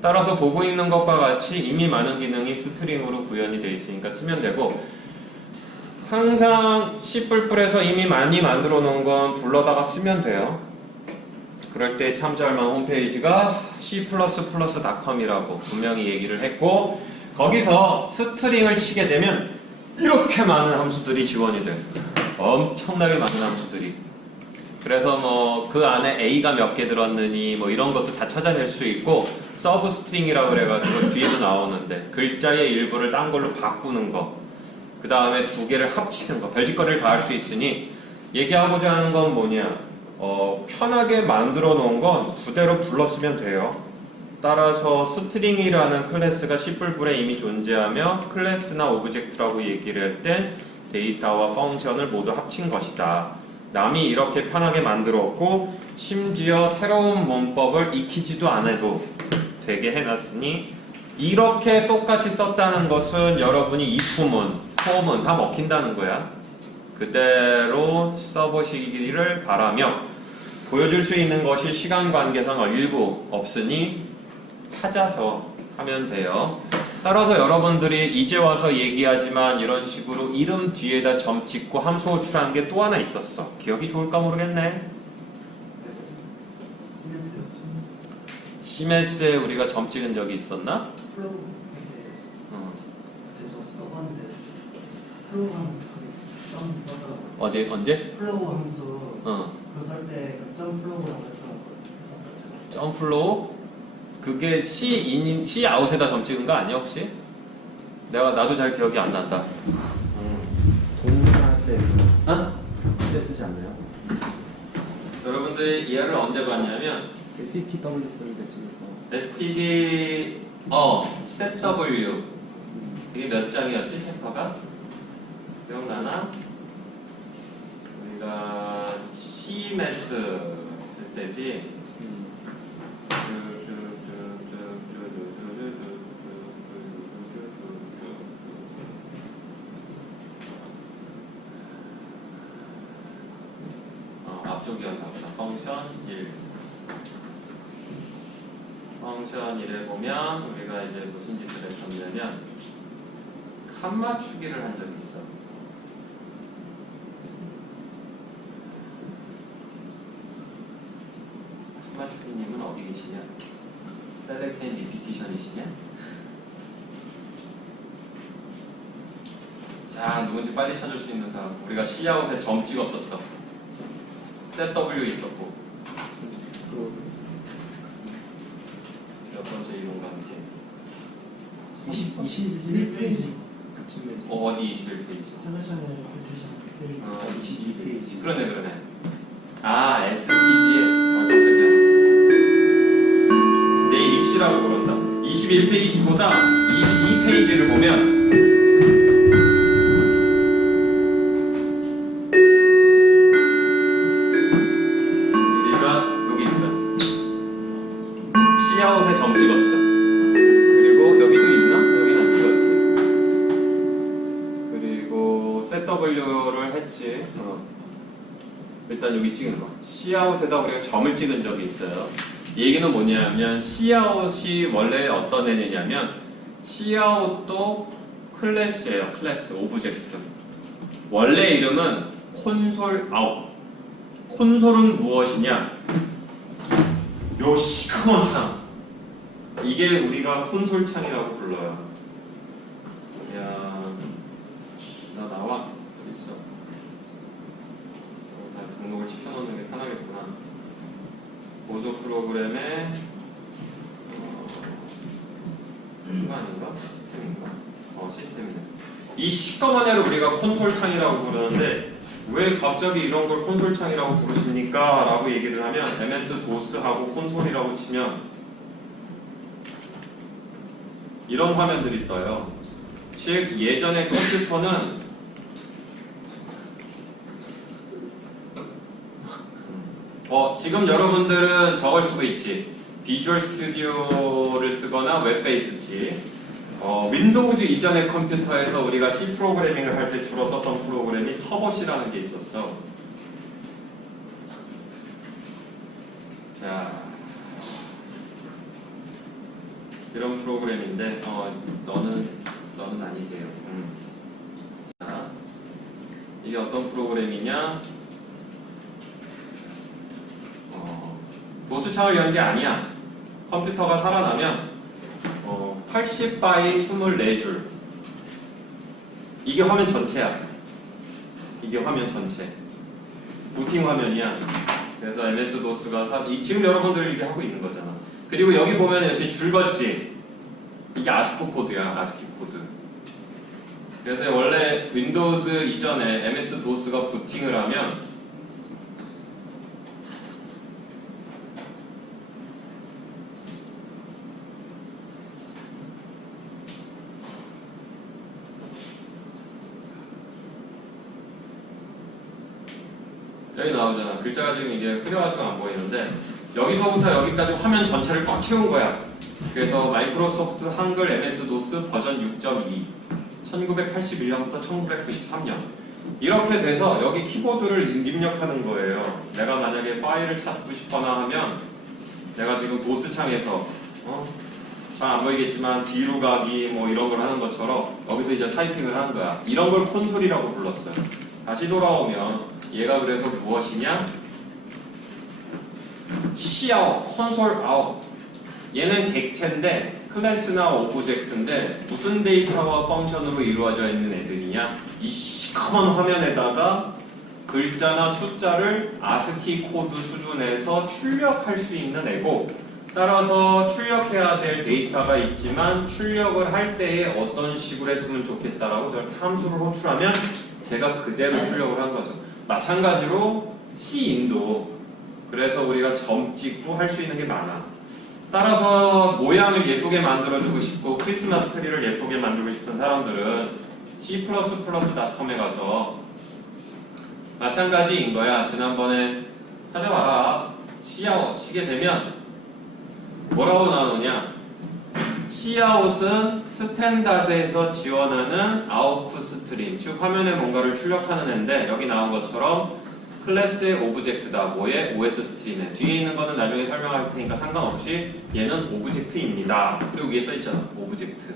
따라서 보고 있는 것과 같이 이미 많은 기능이 스트링으로 구현이 되어 있으니까 쓰면 되고 항상 C++에서 이미 많이 만들어 놓은 건 불러다가 쓰면 돼요. 그럴 때 참조할 만한 홈페이지가 c++.com이라고 분명히 얘기를 했고 거기서 스트링을 치게 되면 이렇게 많은 함수들이 지원이 돼. 엄청나게 많은 함수들이. 그래서 뭐 그 안에 A가 몇 개 들었느니 뭐 이런 것도 다 찾아낼 수 있고 서브 스트링이라고 그래가지고 뒤에도 나오는데 글자의 일부를 딴 걸로 바꾸는 거 그 다음에 두 개를 합치는 거 별짓거리를 다 할 수 있으니 얘기하고자 하는 건 뭐냐 편하게 만들어 놓은 건 그대로 불렀으면 돼요. 따라서 스트링이라는 클래스가 C++에 이미 존재하며 클래스나 오브젝트라고 얘기를 할 땐 데이터와 펑션을 모두 합친 것이다. 남이 이렇게 편하게 만들었고 심지어 새로운 문법을 익히지도 않아도 되게 해놨으니 이렇게 똑같이 썼다는 것은 여러분이 if문, for문 다 먹힌다는 거야. 그대로 써보시기를 바라며 보여줄 수 있는 것이 시간 관계상 일부 없으니 찾아서 하면 돼요. 따라서 여러분들이 이제 와서 얘기하지만 이런 식으로 이름 뒤에다 점 찍고 함수 호출하는 게 또 하나 있었어. 기억이 좋을까 모르겠네. 시메스에 우리가 점 찍은 적이 있었나? 플로우 그때 저 써봤는데 플로우 하면 점 써더라고요. 언제? 플로우 함수 그거 쓸때 점 플로우라고 했었잖아요. 점 플로우? 그게 C 아웃에다 점 찍은 거 아니야 혹시? 나도 잘 기억이 안 난다. 동사 때 어? 그때 쓰지 않나요? 여러분들 얘를 언제 봤냐면 STW 쓸 때쯤에서 STD ZW 이게 몇 장이었지 챕터가? 기억나나? 우리가 CMS 쓸 때지. 앞쪽이었나 보다. 펑션 1. 펑션 1에 보면 우리가 이제 무슨 짓을 했었냐면 칸 맞추기를 한 적이 있어. 칸 맞추기님은 어디 계시냐? 셀렉트 앤 리피티션이시냐? 자, 누군지 빨리 찾을 수 있는 사람. 우리가 C아웃에 점 찍었었어. ZW 있었고. 몇 번째 이동 감지? 21페이지 그쯤에서 어디 21페이지? 셀렉션의 리피티션 22페이지 그러네. 아, STD에. 깜짝이야. 내 입시라고 그런다. 21페이지보다 22페이지를 보면 우리가 여기 있어. C아웃에 점 찍었어. 그리고 여기도 있나? 여기는 안 찍었지. 그리고 ZW를 했지. 일단 여기 찍은 거. C아웃에다 우리가 점을 찍은 적이 있어요. 이 얘기는 뭐냐면 C아웃이 원래 어떤 애냐면 C아웃도 클래스예요. 클래스, 오브젝트. 원래 이름은 콘솔 아웃. 콘솔은 무엇이냐? 요 시커먼 창. 이게 우리가 콘솔 창이라고 불러요. 야, 나 나와. 어디 있어? 나 등록을 시켜놓는 게 편하겠구나. 보조 프로그램의 이거 아닌가? 시스템인가? 시스템이네. 이 시꺼먼 애를 우리가 콘솔 창이라고 부르는데 왜 갑자기 이런 걸 콘솔 창이라고 부르십니까? 라고 얘기를 하면 MS 도스하고 콘솔이라고 치면 이런 화면들이 떠요. 즉 예전에 컴퓨터는 지금 여러분들은 저걸 쓰고 있지. 비주얼 스튜디오를 쓰거나 웹베이스지. 윈도우즈 이전의 컴퓨터에서 우리가 C 프로그래밍을 할 때 주로 썼던 프로그램이 터보C라는 게 있었어. 자, 이런 프로그램인데, 너는 아니세요. 자, 이게 어떤 프로그램이냐? 도수창을 연 게 아니야. 컴퓨터가 살아나면 80바이 24줄. 이게 화면 전체야. 이게 화면 전체. 부팅 화면이야. 그래서 MS-DOS가 지금 여러분들이 이렇게 하고 있는 거잖아. 그리고 여기 보면 이렇게 줄 걷지. 이게 아스키 코드야. 아스키 코드. 그래서 원래 윈도우즈 이전에 MS-DOS가 부팅을 하면 여기 나오잖아. 글자가 지금 이게 흐려가지고 안 보이는데 여기서부터 여기까지 화면 전체를 꽉 채운 거야. 그래서 마이크로소프트 한글 MS-DOS 버전 6.2 1981년부터 1993년 이렇게 돼서 여기 키보드를 입력하는 거예요. 내가 만약에 파일을 찾고 싶거나 하면 내가 지금 도스 창에서 잘 안 보이겠지만 뒤로 가기 뭐 이런 걸 하는 것처럼 여기서 이제 타이핑을 하는 거야. 이런 걸 콘솔이라고 불렀어요. 다시 돌아오면 얘가 그래서 무엇이냐? Cout, 콘솔 아웃. 얘는 객체인데 클래스나 오브젝트인데 무슨 데이터와 펑션으로 이루어져 있는 애들이냐? 이 시커먼 화면에다가 글자나 숫자를 아스키 코드 수준에서 출력할 수 있는 애고 따라서 출력해야 될 데이터가 있지만 출력을 할 때에 어떤 식으로 했으면 좋겠다라고 저렇게 함수를 호출하면 제가 그대로 출력을 한 거죠. 마찬가지로 C인도 그래서 우리가 점 찍고 할 수 있는 게 많아. 따라서 모양을 예쁘게 만들어주고 싶고 크리스마스 트리를 예쁘게 만들고 싶은 사람들은 C++.com에 가서 마찬가지인 거야. 지난번에 찾아봐라. Cout 치게 되면 뭐라고 나오느냐? Cout은 스탠다드에서 지원하는 아웃풋 스트림, 즉 화면에 뭔가를 출력하는 애인데 여기 나온 것처럼 클래스의 오브젝트다. 뭐의? OS 스트림에. 뒤에 있는 거는 나중에 설명할 테니까 상관없이 얘는 오브젝트입니다. 그리고 위에 써있잖아. 오브젝트.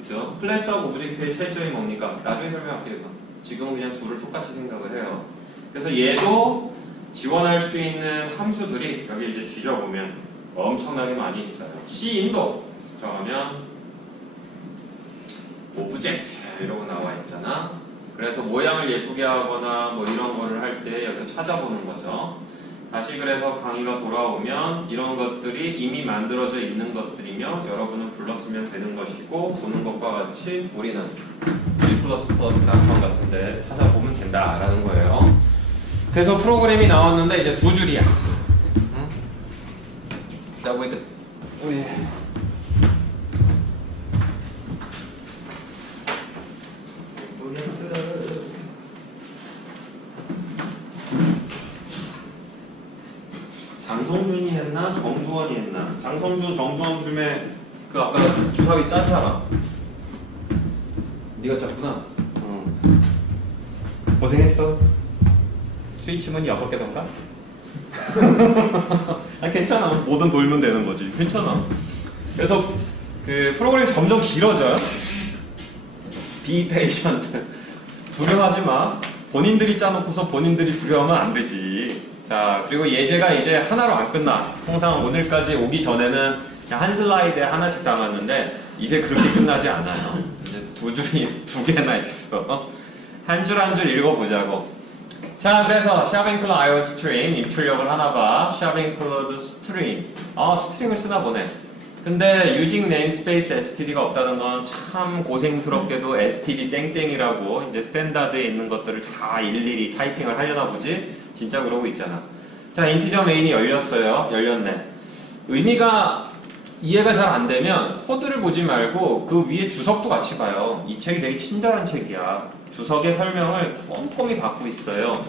그죠? 클래스하고 오브젝트의 차이점이 뭡니까? 나중에 설명할게요. 지금은 그냥 둘을 똑같이 생각을 해요. 그래서 얘도 지원할 수 있는 함수들이 여기 이제 뒤져보면 엄청나게 많이 있어요. C인도 정하면 오브젝트 이러고 나와 있잖아. 그래서 모양을 예쁘게 하거나 뭐 이런 거를 할 때 여기서 찾아보는 거죠. 다시 그래서 강의가 돌아오면 이런 것들이 이미 만들어져 있는 것들이며 여러분은 불렀으면 되는 것이고 보는 것과 같이 우리는 C++.com 같은데 찾아보면 된다라는 거예요. 그래서 프로그램이 나왔는데 이제 두 줄이야. 자, 보니까 우리 장성준이 했나? 정두원이 했나? 장성준, 정두원 중에 그 아까 주사위 짠 사람. 네가 짰구나. 고생했어. 스위치문이 6개던가? 아 괜찮아. 뭐든 돌면 되는 거지. 괜찮아. 그래서 그 프로그램이 점점 길어져요. Be patient. 두려워하지 마. 본인들이 짜놓고서 본인들이 두려워하면 안 되지. 자, 그리고 예제가 이제 하나로 안 끝나. 항상 오늘까지 오기 전에는 그냥 한 슬라이드에 하나씩 담았는데 이제 그렇게 끝나지 않아요. 이제 두 줄이 두 개나 있어. 한 줄 한 줄 읽어보자고. 자, 그래서 샵-인클루드 IO 스트링 입출력을 하나 봐. 샵-인클루드 스트링. 스트링을 쓰나 보네. 근데 using namespace std가 없다는 건 참 고생스럽게도 std 땡땡이라고 이제 스탠다드에 있는 것들을 다 일일이 타이핑을 하려나 보지? 진짜 그러고 있잖아. 자, 인티저 메인이 열렸어요. 열렸네. 의미가 이해가 잘 안 되면 코드를 보지 말고 그 위에 주석도 같이 봐요. 이 책이 되게 친절한 책이야. 주석의 설명을 꼼꼼히 받고 있어요.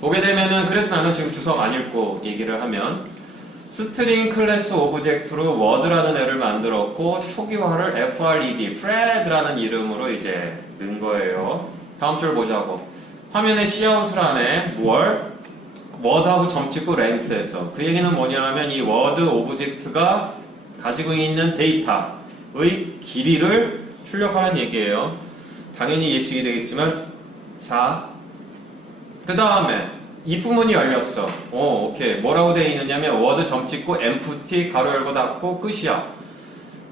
보게 되면은 그래도 나는 지금 주석 안 읽고 얘기를 하면 스트링 클래스 오브젝트로 워드라는 애를 만들었고 초기화를 FRED, Fred라는 이름으로 이제 넣은 거예요. 다음 줄 보자고. 화면에 Cout을 하네. 무얼? 워드하고 점 찍고 랭스에서. 그 얘기는 뭐냐면 이 워드 오브젝트가 가지고 있는 데이터의 길이를 출력하는 얘기예요. 당연히 예측이 되겠지만 4. 그 다음에 if문이 열렸어. 오케이. 뭐라고 되어 있느냐면 워드 점 찍고 empty 가로 열고 닫고 끝이야.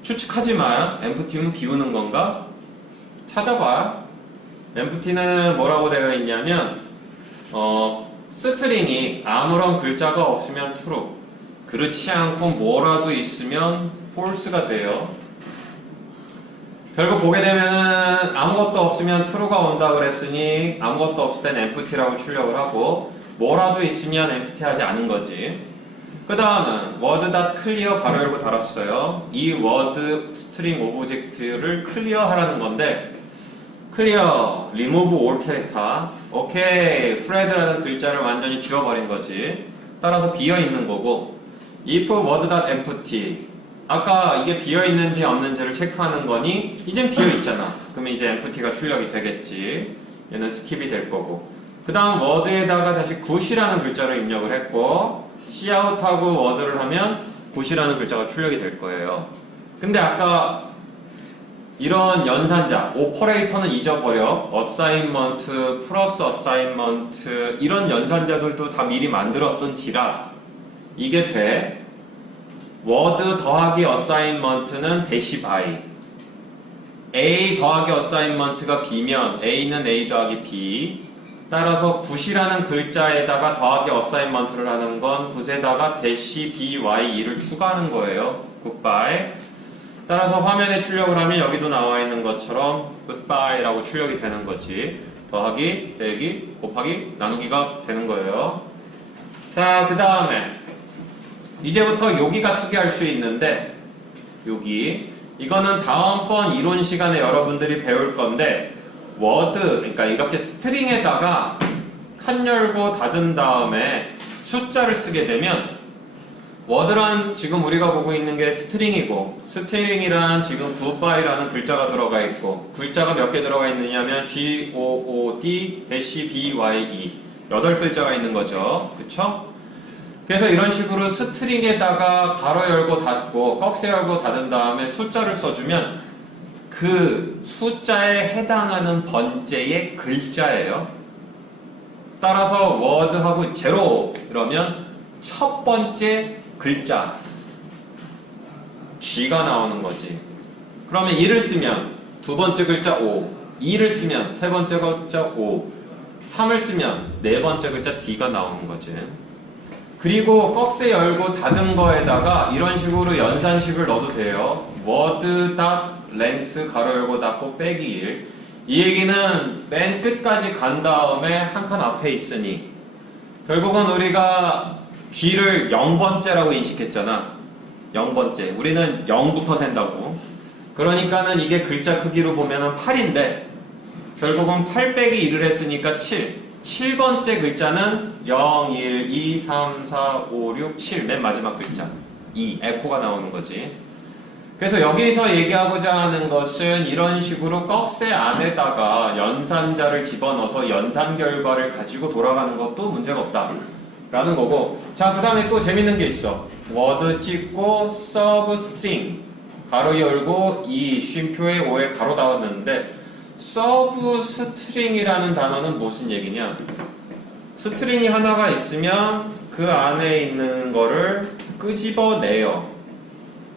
추측하지만 empty는 비우는 건가? 찾아봐. empty는 뭐라고 되어 있냐면 스트링이 아무런 글자가 없으면 true. 그렇지 않고 뭐라도 있으면 false가 돼요. 결국 보게 되면은 아무것도 없으면 true가 온다 그랬으니 아무것도 없을 땐 empty라고 출력을 하고 뭐라도 있으면 empty 하지 않은 거지. 그 다음은 word.clear 가로 열고 달았어요. 이 word 스트링 오브젝트를 클리어 하라는 건데 clear, remove all character. 오케이, Fred라는 글자를 완전히 지워버린 거지. 따라서 비어있는 거고 if word.empty 아까 이게 비어있는지 없는지를 체크하는 거니 이젠 비어있잖아. 그러면 이제 empty가 출력이 되겠지. 얘는 스킵이 될 거고 그 다음 word에다가 다시 good이라는 글자를 입력을 했고 cout하고 word를 하면 good이라는 글자가 출력이 될 거예요. 근데 아까 이런 연산자, 오퍼레이터는 잊어버려. 어사인먼트, 플러스 어사인먼트 이런 연산자들도 다 미리 만들었던 지라 이게 돼. 워드 더하기 어사인먼트는 대시 바이. A 더하기 어사인먼트가 B면 A는 A 더하기 B. 따라서 굿이라는 글자에다가 더하기 어사인먼트를 하는 건 굿에다가 대시 BYE를 추가하는 거예요. 굿바이. 따라서 화면에 출력을 하면 여기도 나와 있는 것처럼 goodbye라고 출력이 되는 거지. 더하기, 빼기, 곱하기, 나누기가 되는 거예요. 자, 그 다음에 이제부터 여기가 특이할 수 있는데 여기 이거는 다음번 이론 시간에 여러분들이 배울 건데 워드, 그러니까 이렇게 스트링에다가 칸 열고 닫은 다음에 숫자를 쓰게 되면 워드란 지금 우리가 보고 있는 게 스트링이고 스트링이란 지금 goodbye라는 글자가 들어가 있고 글자가 몇 개 들어가 있느냐면 GOOD-BYE 8글자가 있는 거죠. 그쵸? 그래서 이런 식으로 스트링에다가 가로 열고 닫고 꺽쇠 열고 닫은 다음에 숫자를 써주면 그 숫자에 해당하는 번째의 글자예요. 따라서 word하고 제로 이러면 첫 번째 글자 G가 나오는 거지. 그러면 1을 쓰면 두 번째 글자 O, 2를 쓰면 세 번째 글자 O, 3을 쓰면 네 번째 글자 D가 나오는 거지. 그리고 꺽쇠 열고 닫은 거에다가 이런 식으로 연산식을 넣어도 돼요. word.length 가로 열고 닫고 빼기 1. 이 얘기는 맨 끝까지 간 다음에 한 칸 앞에 있으니 결국은 우리가 G를 0번째라고 인식했잖아. 0번째. 우리는 0부터 센다고. 그러니까는 이게 글자 크기로 보면은 8인데 결국은 8 빼기 1을 했으니까 7. 7번째 글자는 0, 1, 2, 3, 4, 5, 6, 7. 맨 마지막 글자. 2. 에코가 나오는 거지. 그래서 여기서 얘기하고자 하는 것은 이런 식으로 꺽쇠 안에다가 연산자를 집어넣어서 연산 결과를 가지고 돌아가는 것도 문제가 없다. 라는 거고. 자, 그 다음에 또 재밌는 게 있어. 워드 찍고 substring 가로 열고 이 쉼표에 5에 가로 닫았는데 substring이라는 단어는 무슨 얘기냐? 스트링이 하나가 있으면 그 안에 있는 거를 끄집어내요.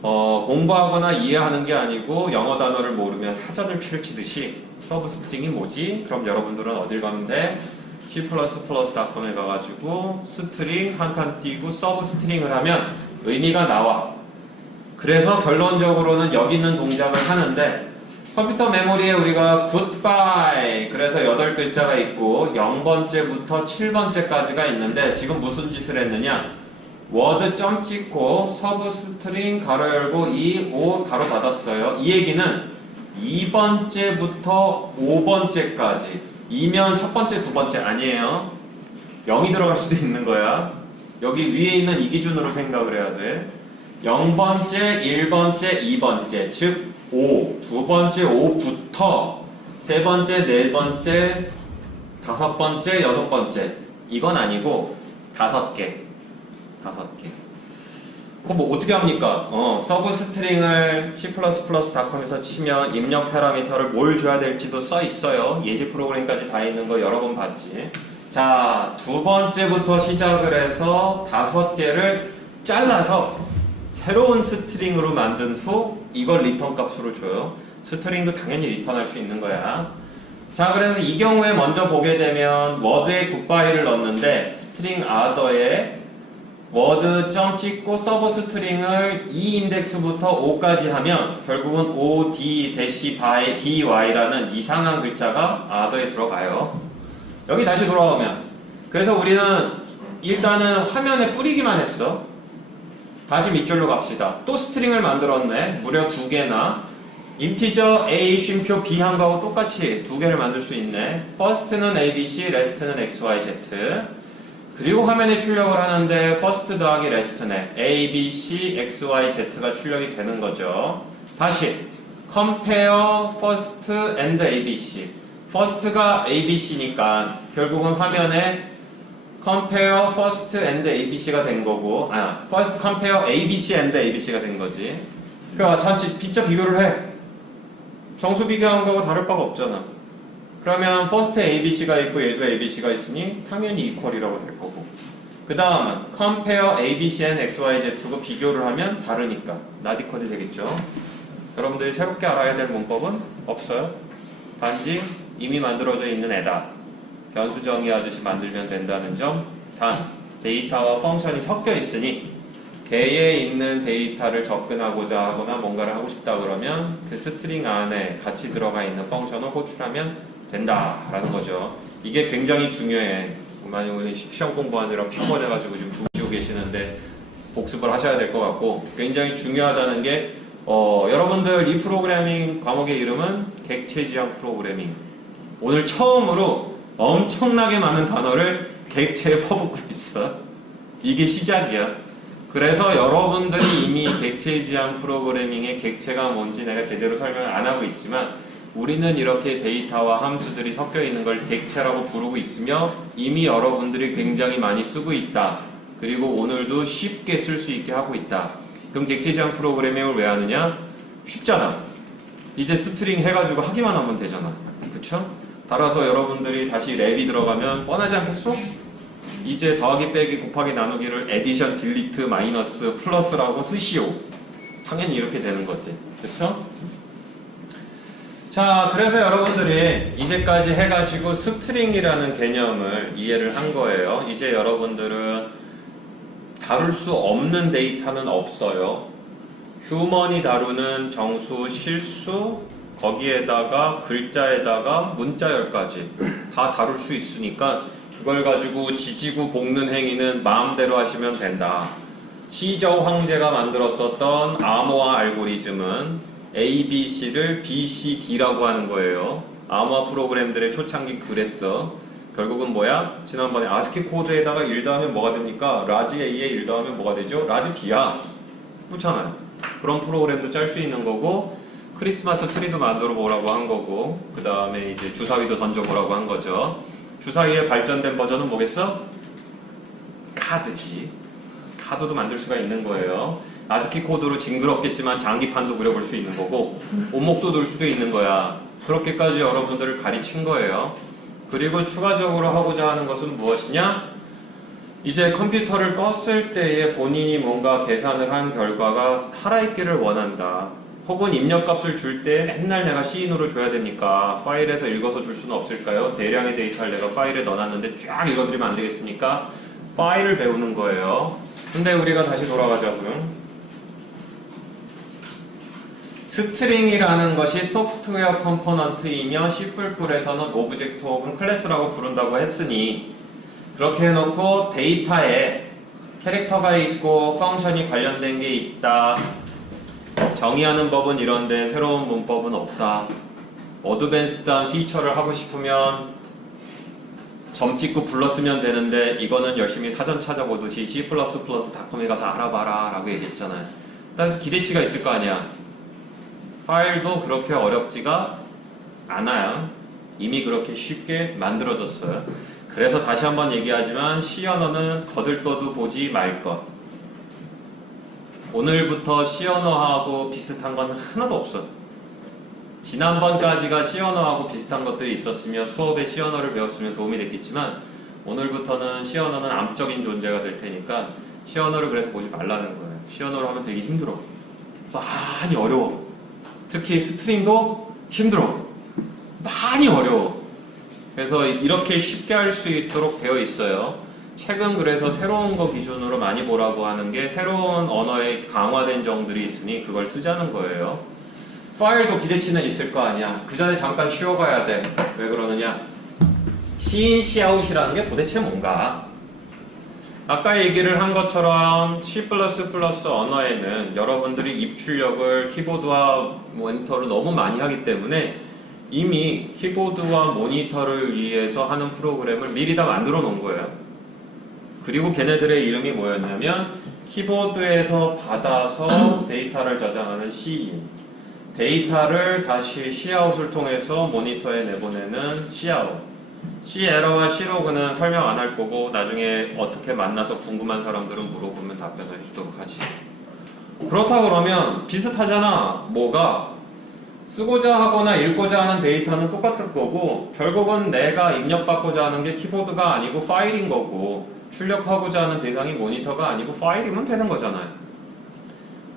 공부하거나 이해하는 게 아니고 영어 단어를 모르면 사전을 펼치듯이 substring이 뭐지? 그럼 여러분들은 어딜 가면 돼? C++.com에 가가지고 스트링 한 칸 띄고 substring을 하면 의미가 나와. 그래서 결론적으로는 여기 있는 동작을 하는데 컴퓨터 메모리에 우리가 goodbye 그래서 8글자가 있고 0번째부터 7번째까지가 있는데 지금 무슨 짓을 했느냐? 워드 점 찍고 서브 스트링 가로 열고 2, 5 가로 닫았어요. 이 얘기는 2번째부터 5번째까지 2면 첫 번째, 두 번째 아니에요. 0이 들어갈 수도 있는 거야. 여기 위에 있는 이 기준으로 생각을 해야 돼. 0번째, 1번째, 2번째 즉 5, 두 번째 5부터 세 번째, 네 번째, 다섯 번째, 여섯 번째 이건 아니고 5개. 그거 뭐 어떻게 합니까? 서브 스트링을 C++.com에서 치면 입력 파라미터를 뭘 줘야 될지도 써 있어요. 예시 프로그램까지 다 있는 거 여러 번 봤지. 자, 두 번째부터 시작을 해서 5개를 잘라서 새로운 스트링으로 만든 후 이걸 리턴 값으로 줘요. 스트링도 당연히 리턴할 수 있는 거야. 자, 그래서 이 경우에 먼저 보게 되면 워드에 굿바이를 넣었는데 스트링 아더에 워드 점 찍고 서브 스트링을 2인덱스부터 5까지 하면 결국은 O, D, 대시, BY라는 이상한 글자가 아더에 들어가요. 여기 다시 돌아오면 그래서 우리는 일단은 화면에 뿌리기만 했어. 다시 밑줄로 갑시다. 또 스트링을 만들었네. 무려 2개나. 인티저 A, 쉼표 B 한 거하고 똑같이 2개를 만들 수 있네. first는 ABC, rest는 XYZ. 그리고 화면에 출력을 하는데 first 더하기 rest네. A, B, C, X, Y, Z가 출력이 되는 거죠. 다시 compare first and ABC. first가 ABC니까 결국은 화면에 compare first and ABC가 된 거고 first compare ABC and ABC가 된 거지. 그러니까 자칫 빗자 비교를 해. 정수 비교한 거하고 다를 바가 없잖아. 그러면 first에 ABC가 있고 얘도 ABC가 있으니 당연히 equal이라고 될 거고 그 다음은 compare ABC and XYZ고 비교를 하면 다르니까 not equal이 되겠죠. 여러분들이 새롭게 알아야 될 문법은 없어요. 단지 이미 만들어져 있는 애다. 변수 정의하듯이 만들면 된다는 점. 단 데이터와 펑션이 섞여 있으니 개에 있는 데이터를 접근하고자 하거나 뭔가를 하고 싶다 그러면 그 스트링 안에 같이 들어가 있는 펑션을 호출하면 된다라는 거죠. 이게 굉장히 중요해. 만약에 시험 공부하느라 피곤해가지고 지금 주무시고 계시는데 복습을 하셔야 될 것 같고 굉장히 중요하다는 게 여러분들 이 프로그래밍 과목의 이름은 객체지향 프로그래밍. 오늘 처음으로 엄청나게 많은 단어를 객체에 퍼붓고 있어. 이게 시작이야. 그래서 여러분들이 이미 객체지향 프로그래밍의 객체가 뭔지 내가 제대로 설명을 안 하고 있지만 우리는 이렇게 데이터와 함수들이 섞여 있는 걸 객체라고 부르고 있으며 이미 여러분들이 굉장히 많이 쓰고 있다. 그리고 오늘도 쉽게 쓸 수 있게 하고 있다. 그럼 객체지향 프로그래밍을 왜 하느냐? 쉽잖아. 이제 스트링 해가지고 하기만 하면 되잖아. 그쵸? 따라서 여러분들이 다시 랩이 들어가면 뻔하지 않겠어? 이제 더하기 빼기 곱하기 나누기를 에디션 딜리트 마이너스 플러스라고 쓰시오. 당연히 이렇게 되는 거지. 그쵸? 자, 그래서 여러분들이 이제까지 해가지고 스트링이라는 개념을 이해를 한 거예요. 이제 여러분들은 다룰 수 없는 데이터는 없어요. 휴먼이 다루는 정수, 실수, 거기에다가 글자에다가 문자열까지 다 다룰 수 있으니까 그걸 가지고 지지고 볶는 행위는 마음대로 하시면 된다. 시저우 황제가 만들었었던 아모아 알고리즘은 A, B, C를 B, C, D라고 하는 거예요. 아모아 프로그램들의 초창기 그랬어. 결국은 뭐야? 지난번에 아스키 코드에다가 1 더하면 뭐가 됩니까? 라지 A에 1 더하면 뭐가 되죠? 라지 B야. 그렇잖아요. 그런 프로그램도 짤 수 있는 거고 크리스마스 트리도 만들어 보라고 한 거고 그 다음에 이제 주사위도 던져보라고 한 거죠. 주사위의 발전된 버전은 뭐겠어? 카드지. 카드도 만들 수가 있는 거예요. 아스키 코드로 징그럽겠지만 장기판도 그려볼 수 있는 거고 오목도 넣을 수도 있는 거야. 그렇게까지 여러분들을 가르친 거예요. 그리고 추가적으로 하고자 하는 것은 무엇이냐? 이제 컴퓨터를 껐을 때에 본인이 뭔가 계산을 한 결과가 살아있기를 원한다. 혹은 입력값을 줄 때 맨날 내가 시인으로 줘야 됩니까? 파일에서 읽어서 줄 수는 없을까요? 대량의 데이터를 내가 파일에 넣어놨는데 쫙 읽어드리면 안 되겠습니까? 파일을 배우는 거예요. 근데 우리가 다시 돌아가자고요. 스트링이라는 것이 소프트웨어 컴포넌트이며 C++에서는 오브젝트 혹은 클래스라고 부른다고 했으니 그렇게 해놓고 데이터에 캐릭터가 있고 펑션이 관련된 게 있다. 정의하는 법은 이런데 새로운 문법은 없다. 어드밴스드한 피처를 하고 싶으면 점 찍고 불렀으면 되는데 이거는 열심히 사전 찾아보듯이 C++.com에 가서 알아봐라 라고 얘기했잖아요. 따라서 기대치가 있을 거 아니야. 파일도 그렇게 어렵지가 않아요. 이미 그렇게 쉽게 만들어졌어요. 그래서 다시 한번 얘기하지만 C 언어는 거들떠도 보지 말 것. 오늘부터 C 언어하고 비슷한 건 하나도 없어. 지난번까지가 C 언어하고 비슷한 것들이 있었으며 수업에 C 언어를 배웠으면 도움이 됐겠지만 오늘부터는 C 언어는 암적인 존재가 될 테니까 C 언어를 그래서 보지 말라는 거예요. C 언어로 하면 되게 힘들어. 많이 어려워. 특히 스트링도 힘들어. 많이 어려워. 그래서 이렇게 쉽게 할 수 있도록 되어 있어요. 책은 그래서 새로운 거 기준으로 많이 보라고 하는 게 새로운 언어의 강화된 정들이 있으니 그걸 쓰자는 거예요. 파일도 기대치는 있을 거 아니야. 그 전에 잠깐 쉬어가야 돼. 왜 그러느냐? C in, C out이라는 게 도대체 뭔가? 아까 얘기를 한 것처럼 C++ 언어에는 여러분들이 입출력을 키보드와 모니터를 너무 많이 하기 때문에 이미 키보드와 모니터를 위해서 하는 프로그램을 미리 다 만들어 놓은 거예요. 그리고 걔네들의 이름이 뭐였냐면 키보드에서 받아서 데이터를 저장하는 Cin, 데이터를 다시 Cout을 통해서 모니터에 내보내는 Cout. Cerror와 Clog는 설명 안 할 거고 나중에 어떻게 만나서 궁금한 사람들은 물어보면 답변을 해주도록 하지. 그렇다 그러면 비슷하잖아. 뭐가? 쓰고자 하거나 읽고자 하는 데이터는 똑같을 거고 결국은 내가 입력받고자 하는 게 키보드가 아니고 파일인 거고 출력하고자 하는 대상이 모니터가 아니고 파일이면 되는 거잖아요.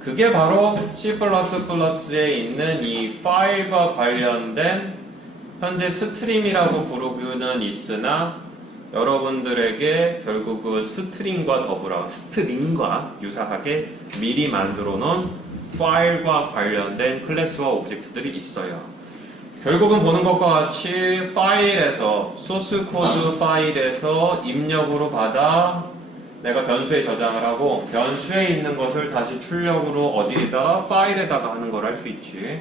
그게 바로 C++에 있는 이 파일과 관련된 현재 스트림이라고 부르기는 있으나 여러분들에게 결국 그 스트링과 유사하게 미리 만들어 놓은 파일과 관련된 클래스와 오브젝트들이 있어요. 결국은 보는 것과 같이 파일에서 소스 코드 파일에서 입력으로 받아 내가 변수에 저장을 하고 변수에 있는 것을 다시 출력으로 어디에다가 파일에다가 하는 걸 할 수 있지.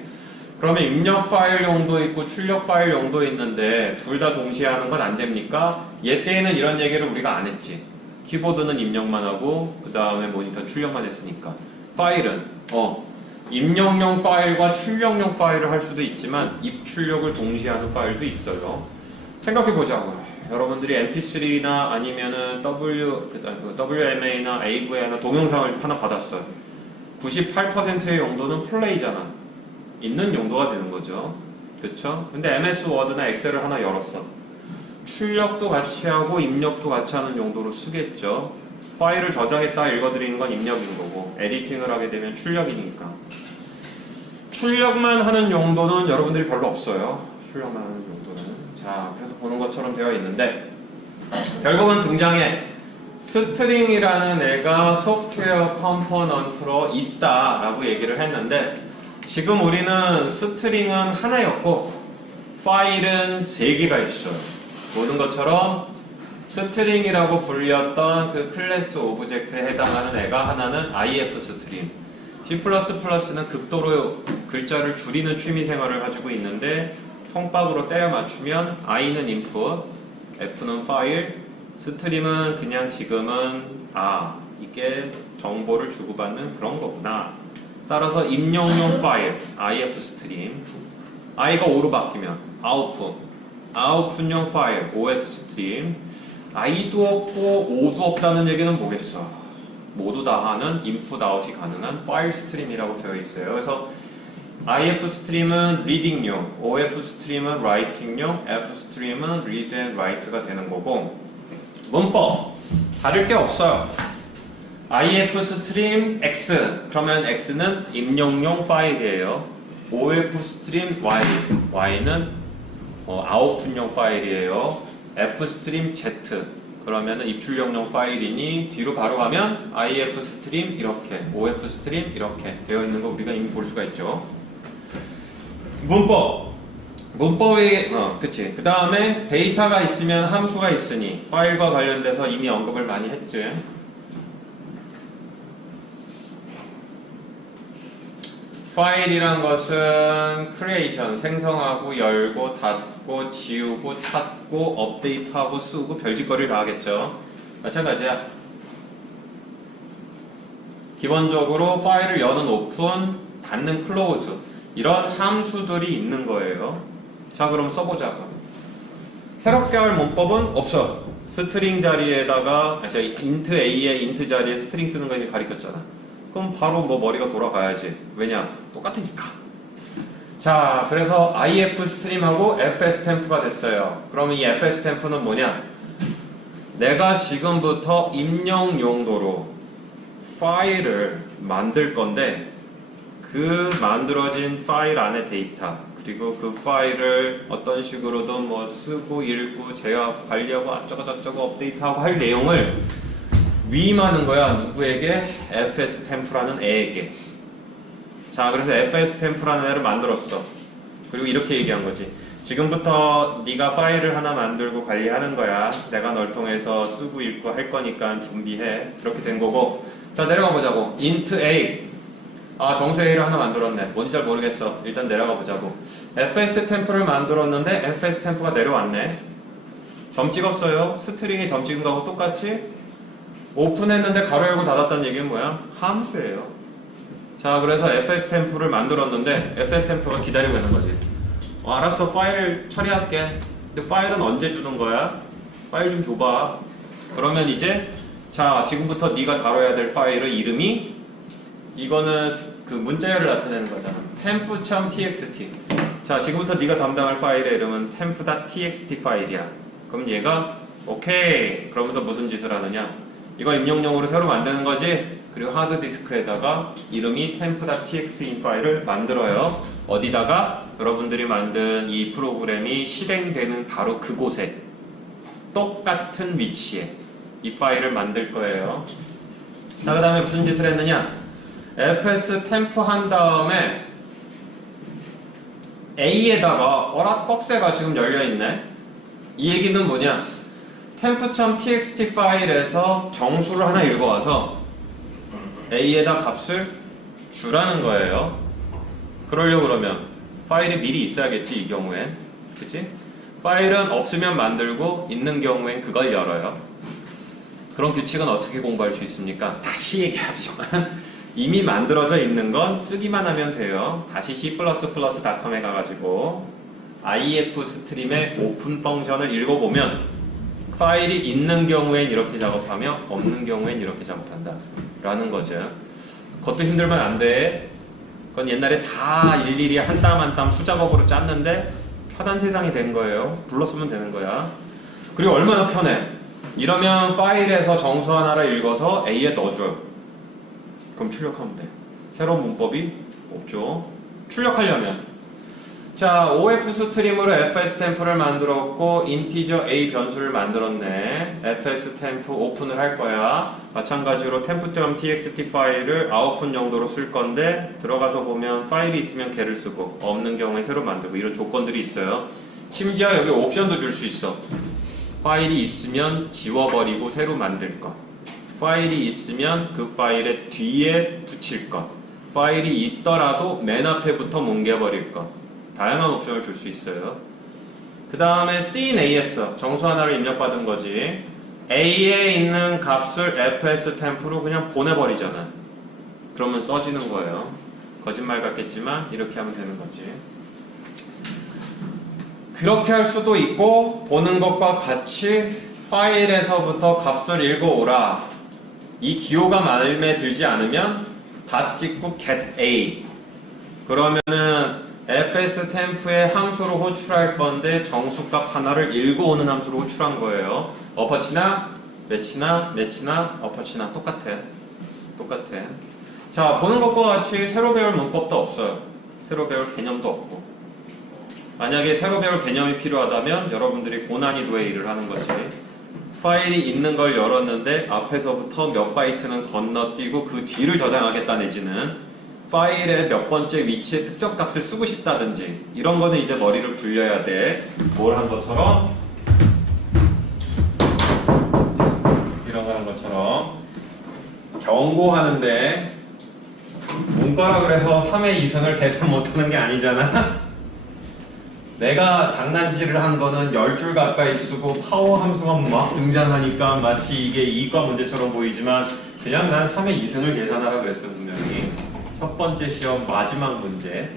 그러면 입력 파일용도 있고 출력 파일용도 있는데 둘 다 동시에 하는 건 안 됩니까? 얘때에는 이런 얘기를 우리가 안 했지. 키보드는 입력만 하고 그 다음에 모니터 출력만 했으니까. 파일은 입력용 파일과 출력용 파일을 할 수도 있지만 입출력을 동시에 하는 파일도 있어요. 생각해보자고요. 여러분들이 mp3나 아니면은 WMA나 AV나 동영상을 하나 받았어요. 98%의 용도는 플레이잖아. 있는 용도가 되는 거죠. 그쵸? 근데 MS 워드나 엑셀을 하나 열었어. 출력도 같이 하고 입력도 같이 하는 용도로 쓰겠죠. 파일을 저장했다 읽어드리는 건 입력인 거고 에디팅을 하게 되면 출력이니까. 출력만 하는 용도는 여러분들이 별로 없어요. 출력만 하는 용도는. 자, 그래서 보는 것처럼 되어 있는데 결국은 등장해 스트링이라는 애가 소프트웨어 컴포넌트로 있다라고 얘기를 했는데 지금 우리는 스트링은 하나였고 파일은 3개가 있어요. 보는 것처럼 스트링이라고 불렸던 그 클래스 오브젝트에 해당하는 애가 하나는 if 스트링. C++는 극도로 글자를 줄이는 취미생활을 가지고 있는데 통밥으로 때려 맞추면 i는 input, f는 파일, 스트림은 그냥 지금은 이게 정보를 주고받는 그런 거구나. 따라서 입력용 파일, if 스트림, i가 5로 바뀌면 output, output용 파일, of 스트림, i도 없고 5도 없다는 얘기는 뭐겠어? 모두 다 하는 input, out이 가능한 파일 스트림이라고 되어 있어요. 그래서 if 스트림은 reading용, of 스트림은 writing용, f 스트림은 read and write가 되는 거고 문법 다를 게 없어요. if 스트림 x 그러면 x는 입력용 파일이에요. of 스트림 y y는 아웃풋용 파일이에요. f 스트림 z 그러면은 입출력용 파일이니 뒤로 바로 가면 if 스트림 이렇게 of 스트림 이렇게 되어 있는 거 우리가 이미 볼 수가 있죠. 문법이 그치. 그 다음에 데이터가 있으면 함수가 있으니 파일과 관련돼서 이미 언급을 많이 했지. 파일이란 것은 creation, 생성하고 열고 닫고 지우고 찾고 업데이트하고 쓰고 별짓거리를 다 하겠죠. 마찬가지야. 기본적으로 파일을 여는 오픈, 닫는 클로즈 이런 함수들이 있는 거예요. 자, 그럼 써보자고. 새롭게 할 문법은 없어. 스트링 자리에다가 int a에 int 자리에 스트링 쓰는 거 이미 가르쳤잖아. 그럼 바로 뭐 머리가 돌아가야지. 왜냐? 똑같으니까. 자, 그래서 if 스트림하고 fs 템프가 됐어요. 그러면 이 fs 템프는 뭐냐? 내가 지금부터 입력 용도로 파일을 만들 건데 그 만들어진 파일 안에 데이터 그리고 그 파일을 어떤 식으로든 뭐 쓰고 읽고 제어하고 관리하고 어쩌고저쩌고 업데이트하고 할 내용을 위임하는 거야. 누구에게? fs 템프라는 애에게. 자, 그래서 fs 템프라는 애를 만들었어. 그리고 이렇게 얘기한 거지. 지금부터 네가 파일을 하나 만들고 관리하는 거야. 내가 널 통해서 쓰고 읽고 할 거니까 준비해. 그렇게 된 거고. 자, 내려가 보자고. int a. 아, 정수 a를 하나 만들었네. 뭔지 잘 모르겠어. 일단 내려가 보자고. fs 템프를 만들었는데 fs 템프가 내려왔네. 점 찍었어요. 스트링에 점 찍은 거하고 똑같이 오픈했는데 가로 열고 닫았다는 얘기는 뭐야? 함수예요. 자, 그래서 fs 템프를 만들었는데 fs 템프가 기다리고 있는 거지. 알았어, 파일 처리할게. 근데 파일은 언제 주는 거야? 파일 좀 줘봐. 그러면 이제 자, 지금부터 네가 다뤄야 될 파일의 이름이 이거는 그 문자열을 나타내는 거잖아. temp.txt. 자, 지금부터 네가 담당할 파일의 이름은 temp.txt 파일이야. 그럼 얘가 오케이 그러면서 무슨 짓을 하느냐? 이걸 입력용으로 새로 만드는 거지. 그리고 하드디스크에다가 이름이 temp.txt 파일을 만들어요. 어디다가? 여러분들이 만든 이 프로그램이 실행되는 바로 그곳에 똑같은 위치에 이 파일을 만들 거예요. 자, 그 다음에 무슨 짓을 했느냐? fs temp 한 다음에 a에다가 어라 꺽쇠가 지금 열려있네. 이 얘기는 뭐냐? temp.txt 파일에서 정수를 하나 읽어와서 a에다 값을 주라는 거예요. 그러려고 그러면 파일이 미리 있어야겠지, 이 경우엔. 그치? 파일은 없으면 만들고 있는 경우엔 그걸 열어요. 그런 규칙은 어떻게 공부할 수 있습니까? 다시 얘기하지만 이미 만들어져 있는 건 쓰기만 하면 돼요. 다시 c++.com에 가가지고 if 스트림의 오픈 펑션을 읽어보면 파일이 있는 경우엔 이렇게 작업하며 없는 경우엔 이렇게 작업한다 라는 거죠. 그것도 힘들면 안 돼. 그건 옛날에 다 일일이 한 땀 한 땀 수작업으로 짰는데 편한 세상이 된 거예요. 불렀으면 되는 거야. 그리고 얼마나 편해. 이러면 파일에서 정수 하나를 읽어서 A에 넣어줘요. 그럼 출력하면 돼. 새로운 문법이 없죠. 출력하려면 자, OF 스트림으로 fs 템프를 만들었고 인티저 a 변수를 만들었네. fs 템프 오픈을 할 거야. 마찬가지로 temp.txt 파일을 아웃풋 용도로 쓸 건데 들어가서 보면 파일이 있으면 걔를 쓰고 없는 경우에 새로 만들고 이런 조건들이 있어요. 심지어 여기 옵션도 줄 수 있어. 파일이 있으면 지워버리고 새로 만들 것. 파일이 있으면 그 파일의 뒤에 붙일 것. 파일이 있더라도 맨 앞에부터 뭉개버릴 것. 다양한 옵션을 줄 수 있어요. 그 다음에 cin as 정수 하나를 입력받은 거지. a에 있는 값을 fs 템프로 그냥 보내버리잖아. 그러면 써지는 거예요. 거짓말 같겠지만 이렇게 하면 되는 거지. 그렇게 할 수도 있고 보는 것과 같이 파일에서부터 값을 읽어오라. 이 기호가 마음에 들지 않으면 다 찍고 get a. 그러면은 fs 템프의 함수로 호출할 건데 정수값 하나를 읽어오는 함수로 호출한 거예요. 어퍼치나 매치나 어퍼치나 똑같아. 자, 보는 것과 같이 새로 배울 문법도 없어요. 새로 배울 개념도 없고. 만약에 새로 배울 개념이 필요하다면 여러분들이 고난이도의 일을 하는 거지. 파일이 있는 걸 열었는데 앞에서부터 몇 바이트는 건너뛰고 그 뒤를 저장하겠다 내지는 파일의 몇 번째 위치에 특정 값을 쓰고 싶다든지 이런 거는 이제 머리를 굴려야 돼. 뭘 한 것처럼? 이런 거 한 것처럼 경고하는데 문과라 그래서 3의 2승을 계산 못하는 게 아니잖아. 내가 장난질을 한 거는 10줄 가까이 쓰고 파워 함수가 막 등장하니까 마치 이게 이과 문제처럼 보이지만 그냥 난 3의 2승을 계산하라 그랬어 분명히. 첫 번째 시험 마지막 문제.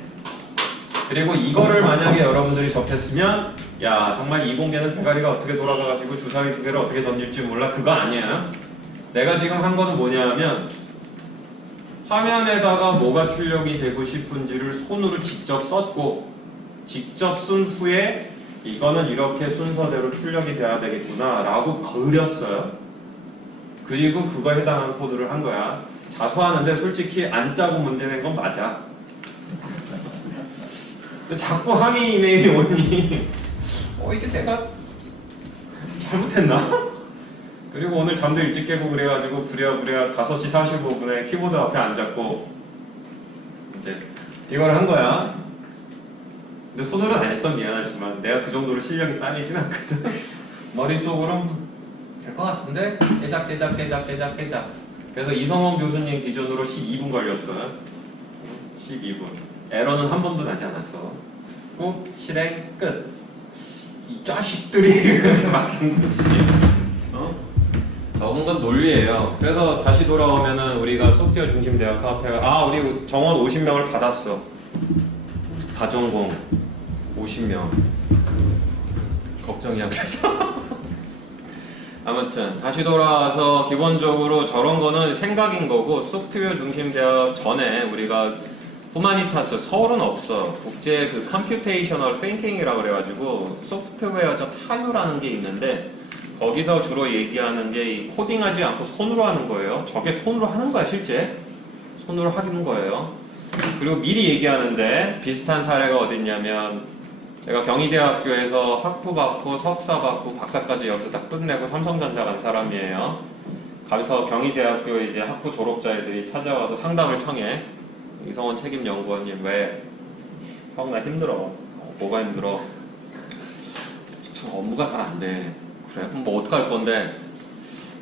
그리고 이거를 만약에 여러분들이 접했으면 야 정말 이공계는 대가리가 어떻게 돌아가가지고 주사위 두 개를 어떻게 던질지 몰라. 그거 아니야. 내가 지금 한 거는 뭐냐면 화면에다가 뭐가 출력이 되고 싶은지를 손으로 직접 썼고 직접 쓴 후에 이거는 이렇게 순서대로 출력이 돼야 되겠구나 라고 그렸어요. 그리고 그거에 해당한 코드를 한 거야. 자수하는데 솔직히 안 짜고 문제 낸 건 맞아. 근데 자꾸 항의 이메일이 오니 이게 내가 잘못했나? 그리고 오늘 잠도 일찍 깨고 그래가지고 부랴부랴 5시 45분에 키보드 앞에 앉았고 이제 이걸 한 거야. 근데 손으로는 안 했어. 미안하지만 내가 그 정도로 실력이 딸리진 않거든. 머릿속으로는 될 것 같은데 깨작. 그래서 이성원 교수님 기준으로 12분 걸렸어요. 12분. 에러는 한 번도 나지 않았어. 꾹 실행 끝. 이 자식들이 그렇게 막힌 거지. 적은 건 논리예요. 그래서 다시 돌아오면은 우리가 소프트웨어 중심 대학 사업회가 우리 정원 50명을 받았어. 다전공 50명. 걱정이야 그래서. 아무튼 다시 돌아와서 기본적으로 저런 거는 생각인 거고 소프트웨어 중심 대학 전에 우리가 후마니타스 서울은 없어. 국제 그 컴퓨테이셔널 띵킹이라고 그래가지고 소프트웨어적 사유라는 게 있는데 거기서 주로 얘기하는 게 이 코딩하지 않고 손으로 하는 거예요. 저게 손으로 하는 거야 실제. 손으로 하는 거예요. 그리고 미리 얘기하는데 비슷한 사례가 어딨냐면 내가 경희대학교에서 학부 받고 석사 받고 박사까지 여기서 다 끝내고 삼성전자 간 사람이에요. 가서 경희대학교 이제 학부 졸업자애들이 찾아와서 상담을 청해. 이성원 책임연구원님 왜? 형 나 힘들어. 뭐가 힘들어? 참 업무가 잘 안 돼. 그래? 그럼 뭐 어떡할 건데?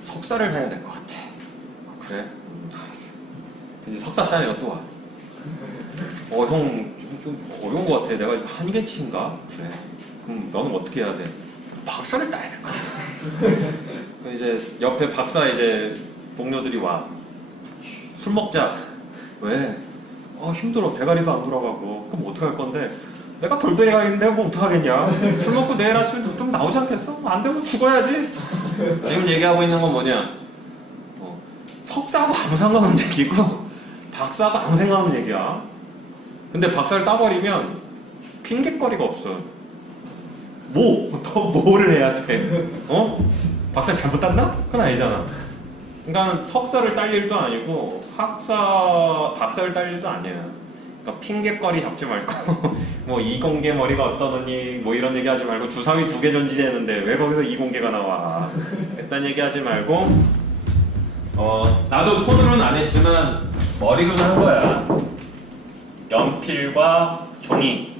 석사를 해야 될 것 같아. 그래? 알았어. 근데 석사 따내가 또 와. 형 좀 어려운 것 같아. 내가 한계치인가? 그래. 그럼 너는 어떻게 해야 돼? 박사를 따야 될 것 같아. 이제 옆에 박사 이제 동료들이 와. 술 먹자. 왜? 힘들어. 대가리도 안 돌아가고. 그럼 어떡할 건데? 내가 돌덩이 가겠는데 뭐 어떡하겠냐? 술 먹고 내일 아침에 눈뜨면 나오지 않겠어? 안 되면 죽어야지. 지금 얘기하고 있는 건 뭐냐? 석사하고 아무 상관없는 얘기고 박사하고 아무 상관없는 얘기야. 근데 박사를 따버리면 핑계거리가 없어. 더 뭐를 해야 돼? 박사를 잘못 땄나? 그건 아니잖아. 그러니까 석사를 딸 일도 아니고 박사를 딸 일도 아니에요. 그러니까 핑계거리 잡지 말고 뭐 이공계 머리가 어떠더니 뭐 이런 얘기 하지 말고 주사위 2개 전지되는데 왜 거기서 이공계가 나와? 일단 얘기하지 말고 나도 손으로는 안 했지만 머리로는 한 거야. 연필과 종이,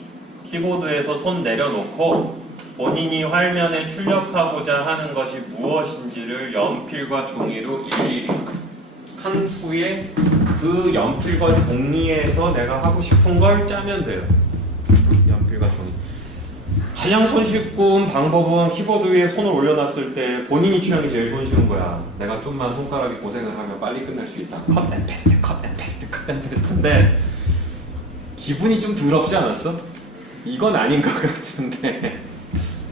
키보드에서 손 내려놓고 본인이 화면에 출력하고자 하는 것이 무엇인지를 연필과 종이로 일일이 한 후에 그 연필과 종이에서 내가 하고 싶은 걸 짜면 돼요. 연필과 종이. 가장 손쉽은 방법은 키보드 위에 손을 올려놨을 때 본인이 취향이 제일 손쉬운 거야. 내가 좀만 손가락이 고생을 하면 빨리 끝낼 수 있다. 컷 앤 패스트, 컷 앤 패스트, 컷 앤 패스트인데 기분이 좀 더럽지 않았어? 이건 아닌 것 같은데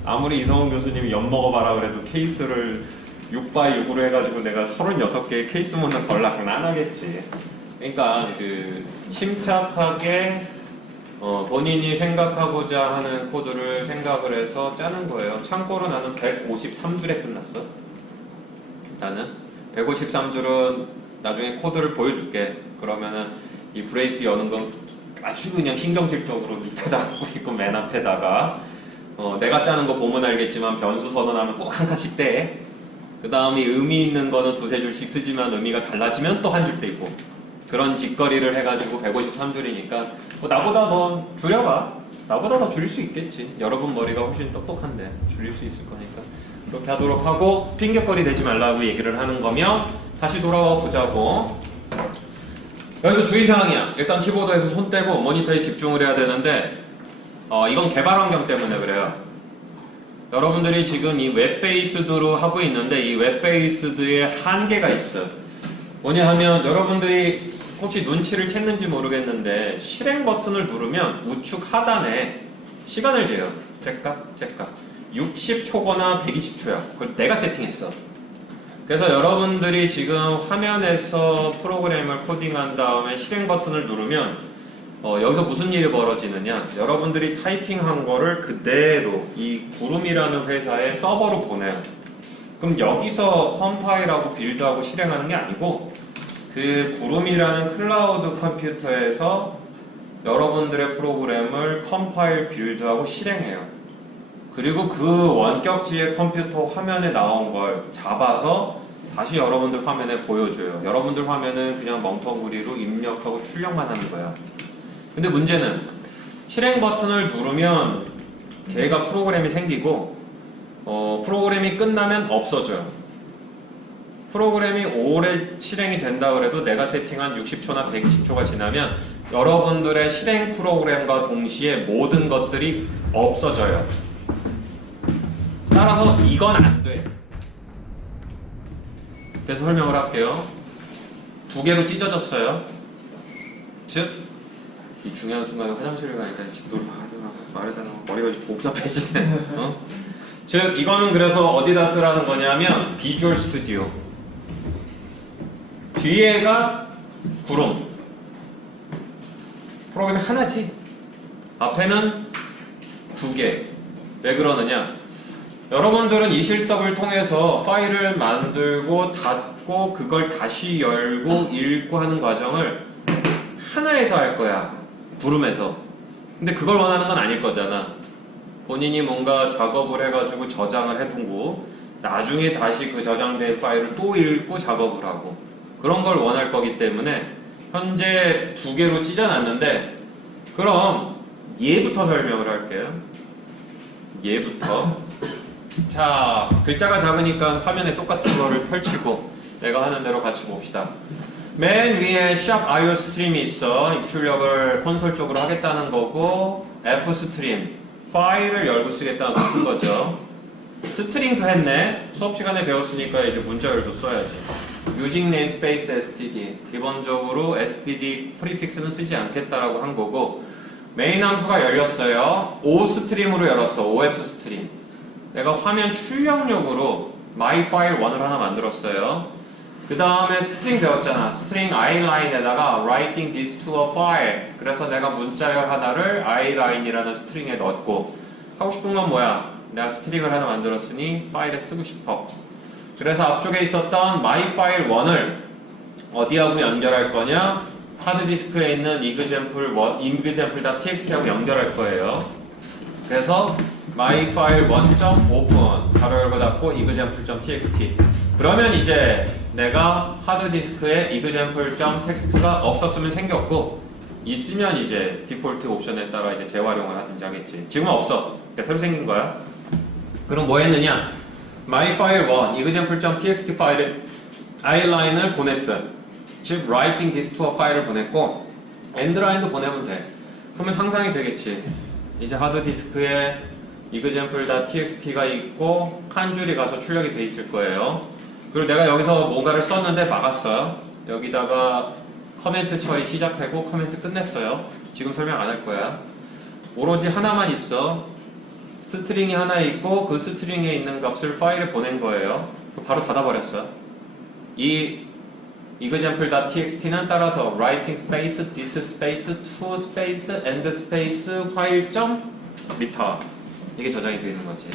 아무리 이성훈 교수님이 엿 먹어봐라 그래도 케이스를 6x6으로 해가지고 내가 36개의 케이스 모는 걸락은 안 하겠지. 그러니까 그 침착하게 본인이 생각하고자 하는 코드를 생각을 해서 짜는 거예요. 참고로 나는 153줄에 끝났어. 나는 153줄은 나중에 코드를 보여줄게. 그러면은 이 브레이스 여는 건 아주 그냥 신경질적으로 밑에다 하고 있고 맨 앞에다가 내가 짜는 거 보면 알겠지만 변수 선언하면 꼭 한 칸씩 떼. 그 다음에 의미 있는 거는 2-3줄씩 쓰지만 의미가 달라지면 또 한 줄 떼고 그런 짓거리를 해가지고 153줄이니까 뭐 나보다 더 줄여봐. 나보다 더 줄일 수 있겠지. 여러분 머리가 훨씬 똑똑한데 줄일 수 있을 거니까 그렇게 하도록 하고 핑계거리 대지 말라고 얘기를 하는 거며 다시 돌아와 보자고. 여기서 주의사항이야. 일단 키보드에서 손 떼고 모니터에 집중을 해야 되는데 이건 개발 환경 때문에 그래요. 여러분들이 지금 이 웹베이스드로 하고 있는데 이 웹베이스드에 한계가 있어요. 뭐냐 하면 여러분들이 혹시 눈치를 챘는지 모르겠는데 실행 버튼을 누르면 우측 하단에 시간을 재요. 잭각 60초거나 120초야. 그걸 내가 세팅했어. 그래서 여러분들이 지금 화면에서 프로그램을 코딩한 다음에 실행 버튼을 누르면 여기서 무슨 일이 벌어지느냐, 여러분들이 타이핑한 거를 그대로 이 구름이라는 회사의 서버로 보내요. 그럼 여기서 컴파일하고 빌드하고 실행하는 게 아니고 그 구름이라는 클라우드 컴퓨터에서 여러분들의 프로그램을 컴파일, 빌드하고 실행해요. 그리고 그 원격지의 컴퓨터 화면에 나온 걸 잡아서 다시 여러분들 화면에 보여줘요. 여러분들 화면은 그냥 멍텅구리로 입력하고 출력만 하는 거야. 근데 문제는 실행 버튼을 누르면 걔가 프로그램이 생기고 프로그램이 끝나면 없어져요. 프로그램이 오래 실행이 된다 그래도 내가 세팅한 60초나 120초가 지나면 여러분들의 실행 프로그램과 동시에 모든 것들이 없어져요. 따라서 이건 안 돼. 그래서 설명을 할게요. 두 개로 찢어졌어요. 즉, 이 중요한 순간에 화장실을 가니까 진도를 말하다가 머리가 좀 복잡해지네. 즉, 이거는 그래서 어디다 쓰라는 거냐면 비주얼 스튜디오. 뒤에가 구름. 프로그램이 하나지. 앞에는 두 개. 왜 그러느냐? 여러분들은 이 실습을 통해서 파일을 만들고 닫고 그걸 다시 열고 읽고 하는 과정을 하나에서 할 거야. 구름에서. 근데 그걸 원하는 건 아닐 거잖아. 본인이 뭔가 작업을 해가지고 저장을 해두고 나중에 다시 그 저장된 파일을 또 읽고 작업을 하고 그런 걸 원할 거기 때문에 현재 두 개로 찢어놨는데 그럼 얘부터 설명을 할게요. 얘부터. 자, 글자가 작으니까 화면에 똑같은 거를 펼치고 내가 하는 대로 같이 봅시다. 맨 위에 샵 IO 스트림이 있어. 입출력을 콘솔 쪽으로 하겠다는 거고 F 스트림, 파일을 열고 쓰겠다는 거 쓴 거죠. 스트링도 했네. 수업 시간에 배웠으니까 이제 문자열도 써야지. Using namespace std. 기본적으로 std 프리픽스는 쓰지 않겠다라고 한 거고 메인 함수가 열렸어요. O 스트림으로 열었어. OF 스트림. 내가 화면 출력용으로 myfile1을 하나 만들었어요. 그 다음에 스트링 배웠잖아. 스트링 iLine에다가 writing this to a file. 그래서 내가 문자열 하나를 iLine이라는 스트링에 넣었고 하고 싶은 건 뭐야? 내가 스트링을 하나 만들었으니 파일에 쓰고 싶어. 그래서 앞쪽에 있었던 myfile1을 어디하고 연결할 거냐? 하드디스크에 있는 example.txt하고 연결할 거예요. 그래서 myfile1.open 가로 열고 닫고 example.txt. 그러면 이제 내가 하드디스크에 example.txt가 없었으면 생겼고 있으면 이제 디폴트 옵션에 따라 이제 재활용을 하든지 하겠지. 지금은 없어. 그러니까 새로 생긴 거야. 그럼 뭐 했느냐? myfile1 example.txt 파일에 iLine을 보냈어. 즉 writing this to a 파일을 보냈고 endline도 보내면 돼. 그러면 상상이 되겠지. 이제 하드디스크에 example.txt가 있고 한 줄이 가서 출력이 돼 있을 거예요. 그리고 내가 여기서 뭔가를 썼는데 막았어요. 여기다가 커멘트 처리 시작하고 커멘트 끝냈어요. 지금 설명 안 할 거야. 오로지 하나만 있어. 스트링이 하나 있고 그 스트링에 있는 값을 파일에 보낸 거예요. 바로 닫아버렸어요. 이 example.txt는 따라서 writing space, this space, to space, and space, file.return 이게 저장이 되어 있는 거지.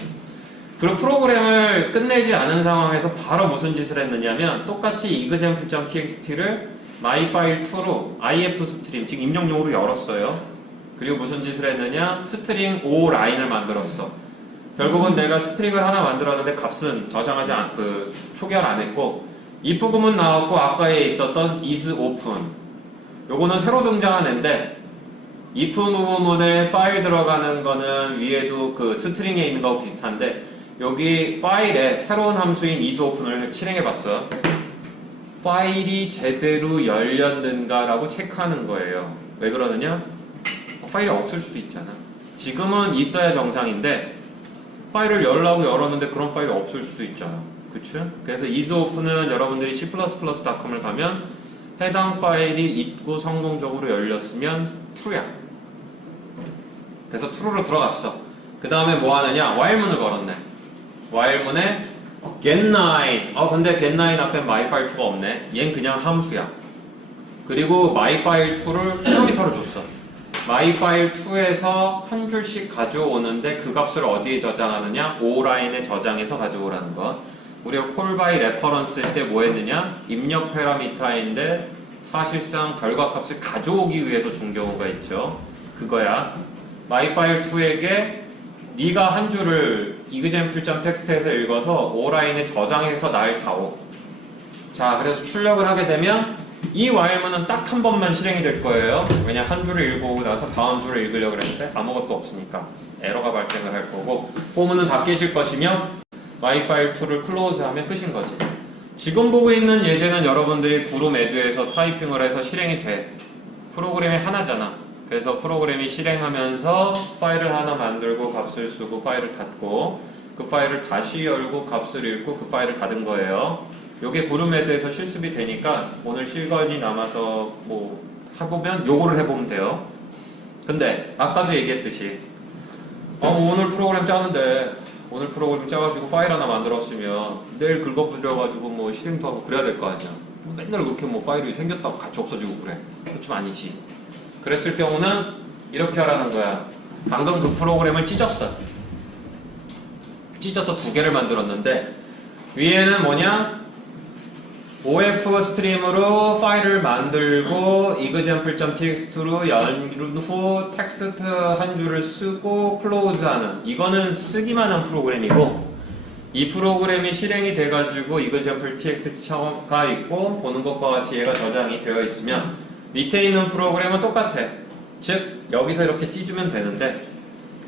그리고 프로그램을 끝내지 않은 상황에서 바로 무슨 짓을 했느냐면 똑같이 example.txt를 myfile2로 if 스트림, 즉 입력용으로 열었어요. 그리고 무슨 짓을 했느냐? 스트링 O 라인을 만들었어. 결국은 내가 스트링을 하나 만들었는데 값은 저장하지 초기화 안 했고 if 부분 나왔고 아까에 있었던 is open 요거는 새로 등장한 애인데 if 부분에 파일 들어가는 거는 위에도 그 스트링에 있는 거하고 비슷한데 여기 파일에 새로운 함수인 is open을 실행해 봤어. 파일이 제대로 열렸는가라고 체크하는 거예요. 왜 그러느냐? 파일이 없을 수도 있잖아. 지금은 있어야 정상인데 파일을 열라고 열었는데 그런 파일이 없을 수도 있잖아. 그쵸? 그래서 isOpen은 여러분들이 c++.com을 가면 해당 파일이 있고 성공적으로 열렸으면 true야. 그래서 true로 들어갔어. 그 다음에 뭐 하느냐? while문을 걸었네. while문에 get9. 근데 get9 앞에 myfile2가 없네. 얘는 그냥 함수야. 그리고 myfile2를 파라미터를 줬어. myfile2에서 한 줄씩 가져오는데 그 값을 어디에 저장하느냐? O라인에 저장해서 가져오라는 것. 우리가 call by reference일 때 뭐 했느냐? 입력 파라미터인데 사실상 결과값을 가져오기 위해서 준 경우가 있죠. 그거야. myfile2에게 네가 한 줄을 example.txt에서 읽어서 O라인에 저장해서 날 다오. 자, 그래서 출력을 하게 되면 이 while문은 딱 한 번만 실행이 될 거예요. 왜냐 한 줄을 읽어오고 나서 다음 줄을 읽으려고 했을 때 아무것도 없으니까 에러가 발생을 할 거고 포문은 다 깨질 것이며 myfile2를 클로즈하면 끝인 거지. 지금 보고 있는 예제는 여러분들이 구름 에듀에서 타이핑을 해서 실행이 돼. 프로그램이 하나잖아. 그래서 프로그램이 실행하면서 파일을 하나 만들고 값을 쓰고 파일을 닫고 그 파일을 다시 열고 값을 읽고 그 파일을 닫은 거예요. 요게 구름 에듀에서 실습이 되니까 오늘 시간이 남아서 뭐 해보면 요거를 해보면 돼요. 근데 아까도 얘기했듯이 오늘 프로그램 짜는데 오늘 프로그램 짜가지고 파일 하나 만들었으면 내일 긁어부려가지고 뭐 실행도 하고 그래야 될 거 아니야. 맨날 그렇게 뭐 파일이 생겼다고 같이 없어지고 그래. 그건 좀 아니지. 그랬을 경우는 이렇게 하라는 거야. 방금 그 프로그램을 찢었어. 찢어서 두 개를 만들었는데 위에는 뭐냐? OF 스트림으로 파일을 만들고 example.txt로 연 후 텍스트 한 줄을 쓰고 클로즈하는 이거는 쓰기만 한 프로그램이고 이 프로그램이 실행이 돼가지고 example.txt가 있고 보는 것과 같이 얘가 저장이 되어 있으면 밑에 있는 프로그램은 똑같아. 즉 여기서 이렇게 찢으면 되는데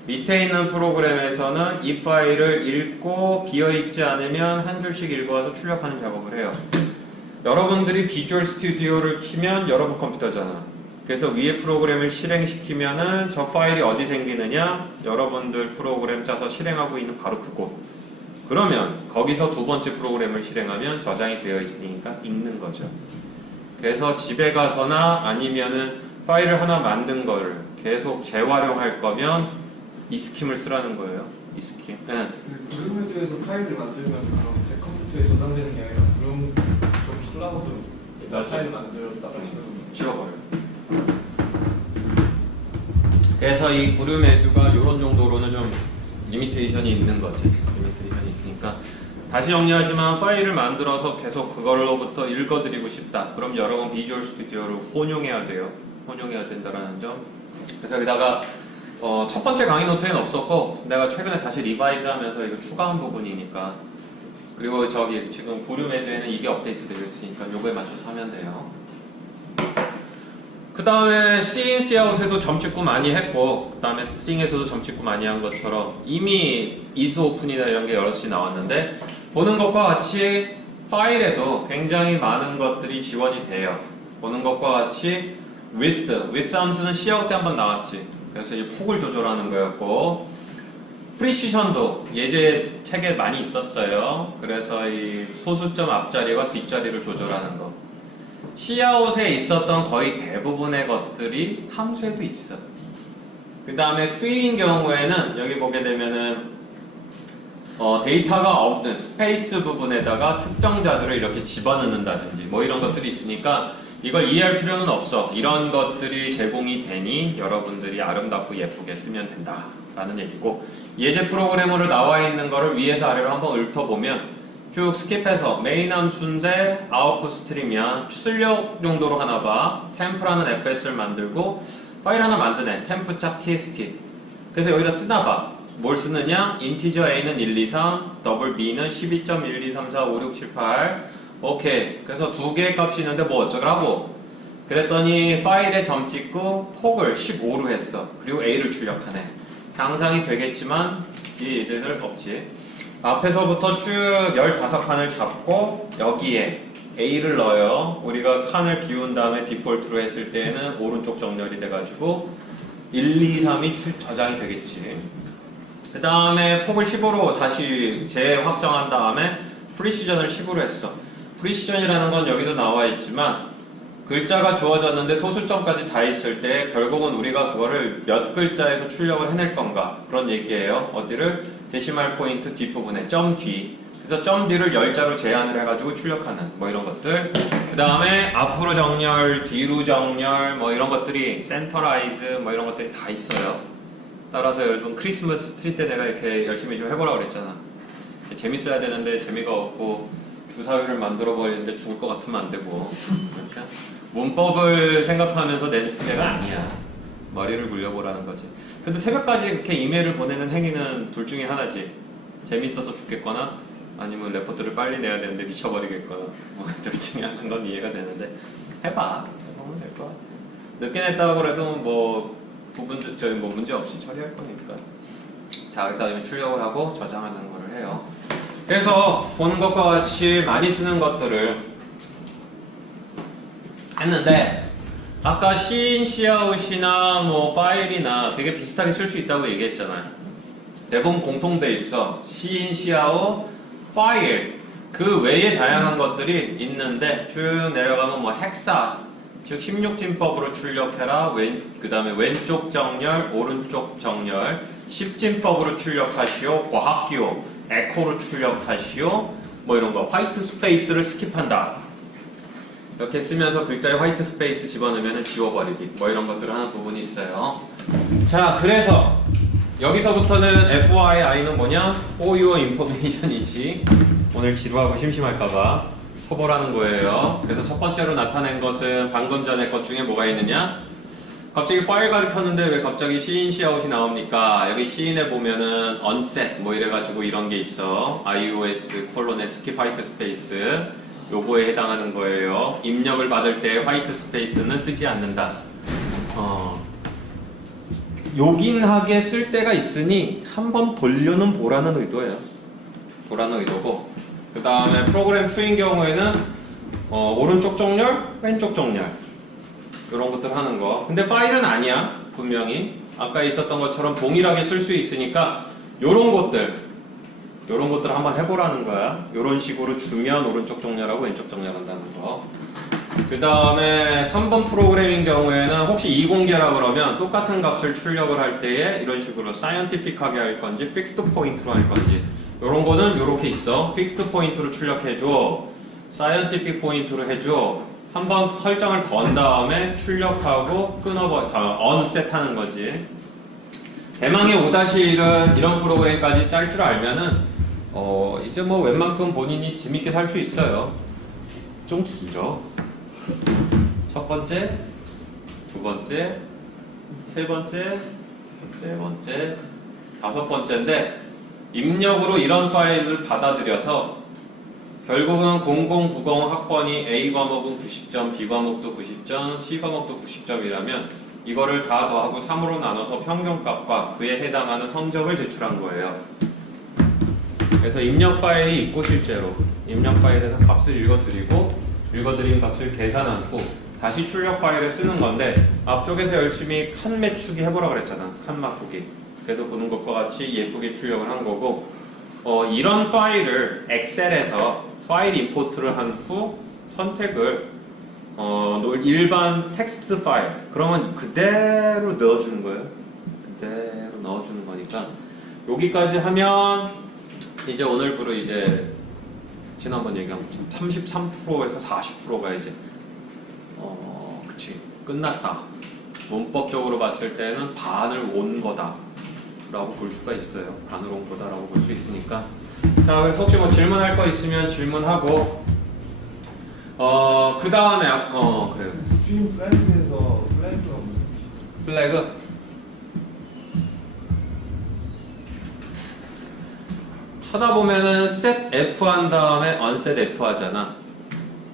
밑에 있는 프로그램에서는 이 파일을 읽고 비어있지 않으면 한 줄씩 읽어와서 출력하는 작업을 해요. 여러분들이 비주얼 스튜디오를 키면 여러분 컴퓨터잖아. 그래서 위에 프로그램을 실행시키면은 저 파일이 어디 생기느냐? 여러분들 프로그램 짜서 실행하고 있는 바로 그곳. 그러면 거기서 두 번째 프로그램을 실행하면 저장이 되어 있으니까 읽는 거죠. 그래서 집에 가서나 아니면은 파일을 하나 만든 거를 계속 재활용할 거면 이 스킴을 쓰라는 거예요. 이 스킴. 네. 구름 에듀에서 파일을 만들면 그럼 제 컴퓨터에 저장되는 게 아니라 구름 저 클라우드 파일을 만들었다가 지워버려요. 그래서 이 구름 에듀가 이런 정도로는 좀 리미테이션이 있는 거지. 리미테이션이 있으니까 다시 정리하지만 파일을 만들어서 계속 그걸로부터 읽어드리고 싶다. 그럼 여러분 비주얼 스튜디오를 혼용해야 돼요. 혼용해야 된다는 점. 그래서 여기다가 첫 번째 강의 노트에는 없었고 내가 최근에 다시 리바이즈 하면서 이거 추가한 부분이니까 그리고 저기 지금 구름 에듀에는 이게 업데이트 되어 있으니까 요거에 맞춰서 하면 돼요. 그 다음에 C-in, C-out에도 점찍고 많이 했고 그 다음에 스트링에서도 점찍고 많이 한 것처럼 이미 isOpen이나 이런 게 여럿이 나왔는데 보는 것과 같이 파일에도 굉장히 많은 것들이 지원이 돼요. 보는 것과 같이 with 함수는 C-out 때 한번 나왔지. 그래서 이 폭을 조절하는 거였고 프리시션도 예제 책에 많이 있었어요. 그래서 이 소수점 앞자리와 뒷자리를 조절하는 거. C-out에 있었던 거의 대부분의 것들이 함수에도 있어. 그 다음에 fill인 경우에는 여기 보게 되면은 데이터가 없는 스페이스 부분에다가 특정자들을 이렇게 집어넣는다든지 뭐 이런 것들이 있으니까 이걸 이해할 필요는 없어. 이런 것들이 제공이 되니 여러분들이 아름답고 예쁘게 쓰면 된다 라는 얘기고 예제 프로그램으로 나와 있는 거를 위에서 아래로 한번 읊어보면 쭉 스킵해서 메인 함수인데 아웃풋 스트림이야. 출력 용도로 하나 봐. 템프라는 fs를 만들고 파일 하나 만드네. temp.txt. 그래서 여기다 쓰나 봐. 뭘 쓰느냐? 인티저 a는 1, 2, 3, 더블 b는 12.1, 2, 3, 4, 5, 6, 7, 8. 오케이. 그래서 두 개의 값이 있는데 뭐 어쩌라고? 그랬더니 파일에 점 찍고 폭을 15로 했어. 그리고 a를 출력하네. 상상이 되겠지만 뒤에 예제는 없지. 앞에서부터 쭉 15칸을 잡고 여기에 A를 넣어요. 우리가 칸을 비운 다음에 디폴트로 했을 때는 오른쪽 정렬이 돼가지고 1, 2, 3이 저장이 되겠지. 그 다음에 폭을 15로 다시 재확정한 다음에 프리시전을 10으로 했어. 프리시전이라는 건 여기도 나와 있지만 글자가 주어졌는데 소수점까지 다 있을 때 결국은 우리가 그거를 몇 글자에서 출력을 해낼 건가 그런 얘기예요. 어디를? 데시말 포인트 뒷부분에 점 뒤. 그래서 점 뒤를 10자로 제한을 해가지고 출력하는 뭐 이런 것들. 그 다음에 앞으로 정렬, 뒤로 정렬 뭐 이런 것들이 센터라이즈 뭐 이런 것들이 다 있어요. 따라서 여러분 크리스마스 트리 때 내가 이렇게 열심히 좀 해보라고 그랬잖아. 재밌어야 되는데 재미가 없고 주사위를 만들어 버리는데 죽을 것 같으면 안 되고 그렇죠? 문법을 생각하면서 낸 숙제가 아니야. 머리를 굴려보라는 거지. 근데 새벽까지 이렇게 이메일을 보내는 행위는 둘 중에 하나지. 재밌어서 죽겠거나 아니면 레포트를 빨리 내야 되는데 미쳐버리겠거나 뭐 둘 중에 하나인 건 이해가 되는데 해봐. 해보면 될 것 같아. 늦게 냈다고 그래도 뭐 저희 뭐 문제 없이 처리할 거니까. 자, 그다음에 출력을 하고 저장하는 거를 해요. 그래서 보는 것과 같이 많이 쓰는 것들을 했는데 아까 씬, 시아웃이나 뭐 파일이나 되게 비슷하게 쓸 수 있다고 얘기했잖아요. 대부분 공통돼 있어. 씬, 시아웃, 파일 그 외에 다양한 것들이 있는데 쭉 내려가면 뭐 헥사 즉 16진법으로 출력해라. 그 다음에 왼쪽 정렬, 오른쪽 정렬 10진법으로 출력하시오. 과학기호, 에코로 출력하시오. 뭐 이런 거. 화이트 스페이스를 스킵한다. 이렇게 쓰면서 글자에 화이트 스페이스 집어넣으면 지워버리기. 뭐 이런 것들을 하는 부분이 있어요. 자, 그래서 여기서부터는 FYI는 뭐냐? For your information이지. 오늘 지루하고 심심할까봐 초보라는 거예요. 그래서 첫 번째로 나타낸 것은 방금 전에 것 중에 뭐가 있느냐? 갑자기 파일 가르쳤는데 왜 갑자기 시인, 시아웃이 나옵니까? 여기 시인에 보면은 unset 뭐 이래가지고 이런 게 있어. ios 콜론에 스킵 화이트 스페이스 요거에 해당하는 거예요. 입력을 받을 때 화이트 스페이스는 쓰지 않는다. 요긴하게 쓸 때가 있으니 한번 돌려는 보라는 의도예요. 보라는 의도고. 그 다음에 프로그램 2인 경우에는 오른쪽 정렬, 왼쪽 정렬 이런 것들 하는 거. 근데 파일은 아니야. 분명히 아까 있었던 것처럼 동일하게 쓸 수 있으니까 요런 것들 한번 해보라는 거야. 요런 식으로 주면 오른쪽 정렬하고 왼쪽 정렬한다는 거. 그 다음에 3번 프로그램인 경우에는 혹시 이공계라 그러면 똑같은 값을 출력을 할 때에 이런 식으로 사이언티픽하게 할 건지 픽스드 포인트로 할 건지 요런 거는 요렇게 있어. 픽스드 포인트로 출력해줘. 사이언티픽 포인트로 해줘. 한번 설정을 건 다음에 출력하고 언셋 하는 거지. 대망의 5-1은 이런 프로그램까지 짤 줄 알면은 이제 뭐 웬만큼 본인이 재밌게 살 수 있어요. 좀 길어. 첫 번째, 두 번째, 세 번째, 네 번째, 다섯 번째인데 입력으로 이런 파일을 받아들여서 결국은 0090 학번이 A 과목은 90점, B 과목도 90점, C 과목도 90점이라면 이거를 다 더하고 3으로 나눠서 평균값과 그에 해당하는 성적을 제출한 거예요. 그래서 입력 파일이 있고 실제로 입력 파일에서 값을 읽어드린 값을 계산한 후 다시 출력 파일에 쓰는 건데 앞쪽에서 열심히 칸 맞추기 해보라 그랬잖아. 칸 맞추기. 그래서 보는 것과 같이 예쁘게 출력을 한 거고 이런 파일을 엑셀에서 파일 임포트를 한 후 선택을 일반 텍스트 파일 그러면 그대로 넣어주는 거예요. 그대로 넣어주는 거니까 여기까지 하면 이제 오늘부로 이제 지난번 얘기한 것처럼 33%에서 40%가 이제 그치 끝났다. 문법적으로 봤을 때는 반을 온 거다 라고 볼 수가 있어요. 반을 온 거다 라고 볼 수 있으니까. 자, 그래서 혹시 뭐 질문할 거 있으면 질문하고 그 다음에 그래요. 스트림 플래그에서 플래그가 무슨 뜻이죠? 플래그 쳐다보면은 set F 한 다음에 unset F 하잖아.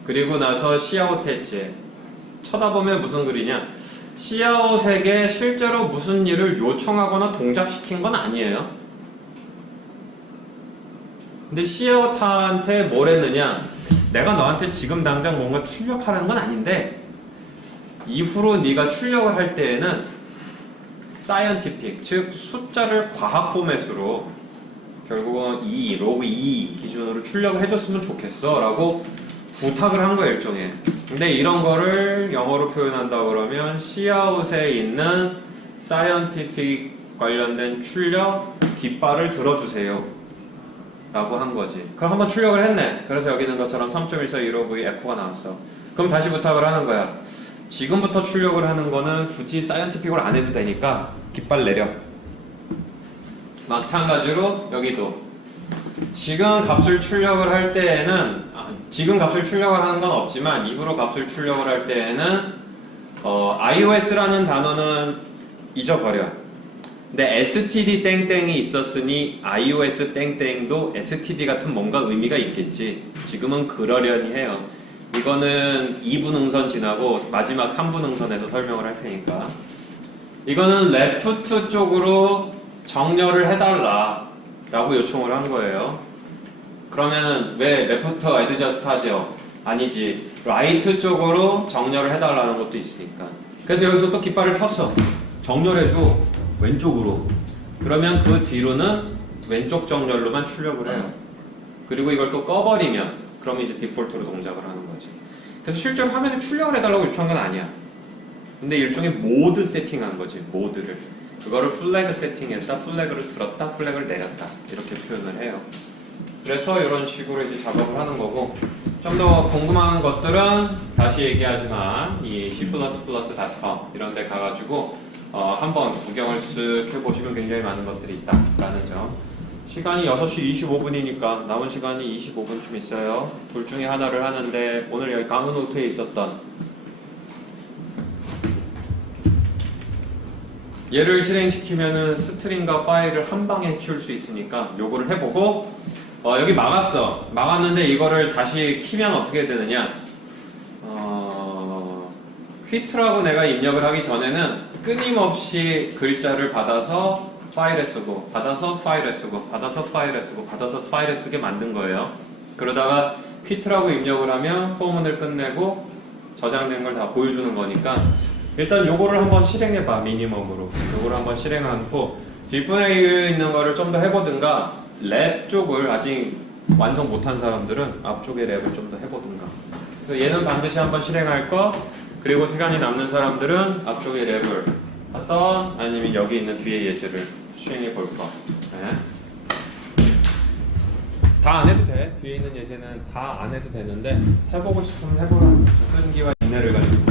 그리고 나서 시아웃 했지. 쳐다보면 무슨 글이냐? 시아웃에게 실제로 무슨 일을 요청하거나 동작시킨 건 아니에요. 근데 시어타한테 뭘 했느냐? 내가 너한테 지금 당장 뭔가 출력하라는 건 아닌데 이후로 네가 출력을 할 때에는 scientific, 즉 숫자를 과학 포맷으로 결국은 로그 2 기준으로 출력을 해줬으면 좋겠어 라고 부탁을 한 거예요, 일종의. 근데 이런 거를 영어로 표현한다 그러면 Cout에 있는 scientific 관련된 출력 깃발을 들어주세요 라고 한 거지. 그럼 한번 출력을 했네. 그래서 여기 있는 것처럼 3.1415V 에코가 나왔어. 그럼 다시 부탁을 하는 거야. 지금부터 출력을 하는 거는 굳이 사이언티픽으로 안 해도 되니까 깃발 내려. 마찬가지로 여기도 지금 값을 출력을 할 때에는 지금 값을 출력을 하는 건 없지만 이후로 값을 출력을 할 때에는 iOS라는 단어는 잊어버려. 근데 std 땡땡이 있었으니 iOS 땡땡도 std 같은 뭔가 의미가 있겠지. 지금은 그러려니 해요. 이거는 2분 응선 지나고 마지막 3분 응선에서 설명을 할 테니까. 이거는 레프트 쪽으로 정렬을 해달라 라고 요청을 한 거예요. 그러면은 왜 레프트 adjust 하죠? 아니지, 라이트 쪽으로 정렬을 해달라는 것도 있으니까. 그래서 여기서 또 깃발을 켰어. 정렬해줘 왼쪽으로. 그러면 그 뒤로는 왼쪽 정렬로만 출력을 해요. 그리고 이걸 또 꺼버리면 그럼 이제 디폴트로 동작을 하는 거지. 그래서 실제로 화면에 출력을 해달라고 요청한 건 아니야. 근데 일종의 모드 세팅한 거지, 모드를. 그거를 플래그 세팅했다, 플래그를 들었다, 플래그를 내렸다 이렇게 표현을 해요. 그래서 이런 식으로 이제 작업을 하는 거고, 좀 더 궁금한 것들은 다시 얘기하지만 이 C++.com 이런 데 가가지고 한번 구경을 쓱 해보시면 굉장히 많은 것들이 있다라는 점. 시간이 6시 25분이니까 남은 시간이 25분쯤 있어요. 둘 중에 하나를 하는데 오늘 여기 강의 노트에 있었던 얘를 실행시키면은 스트링과 파일을 한 방에 해치울 수 있으니까 요거를 해보고, 여기 막았어. 막았는데 이거를 다시 키면 어떻게 되느냐? 퀴트라고 내가 입력을 하기 전에는 끊임없이 글자를 받아서 파일에 쓰고, 받아서 파일에 쓰고, 받아서 파일에 쓰고, 받아서 파일에 쓰게 만든 거예요. 그러다가 퀴트라고 입력을 하면 포문을 끝내고 저장된 걸 다 보여주는 거니까 일단 요거를 한번 실행해봐. 미니멈으로 요거를 한번 실행한 후 뒷분에 있는 거를 좀 더 해보든가, 랩 쪽을 아직 완성 못한 사람들은 앞쪽에 랩을 좀 더 해보든가. 그래서 얘는 반드시 한번 실행할 거, 그리고 시간이 남는 사람들은 앞쪽에 랩을 하던 아니면 여기 있는 뒤에 예제를 수행해 볼 거. 네. 다 안 해도 돼. 뒤에 있는 예제는 다 안 해도 되는데 해보고 싶으면 해보라. 끈기와 인내를 가지고.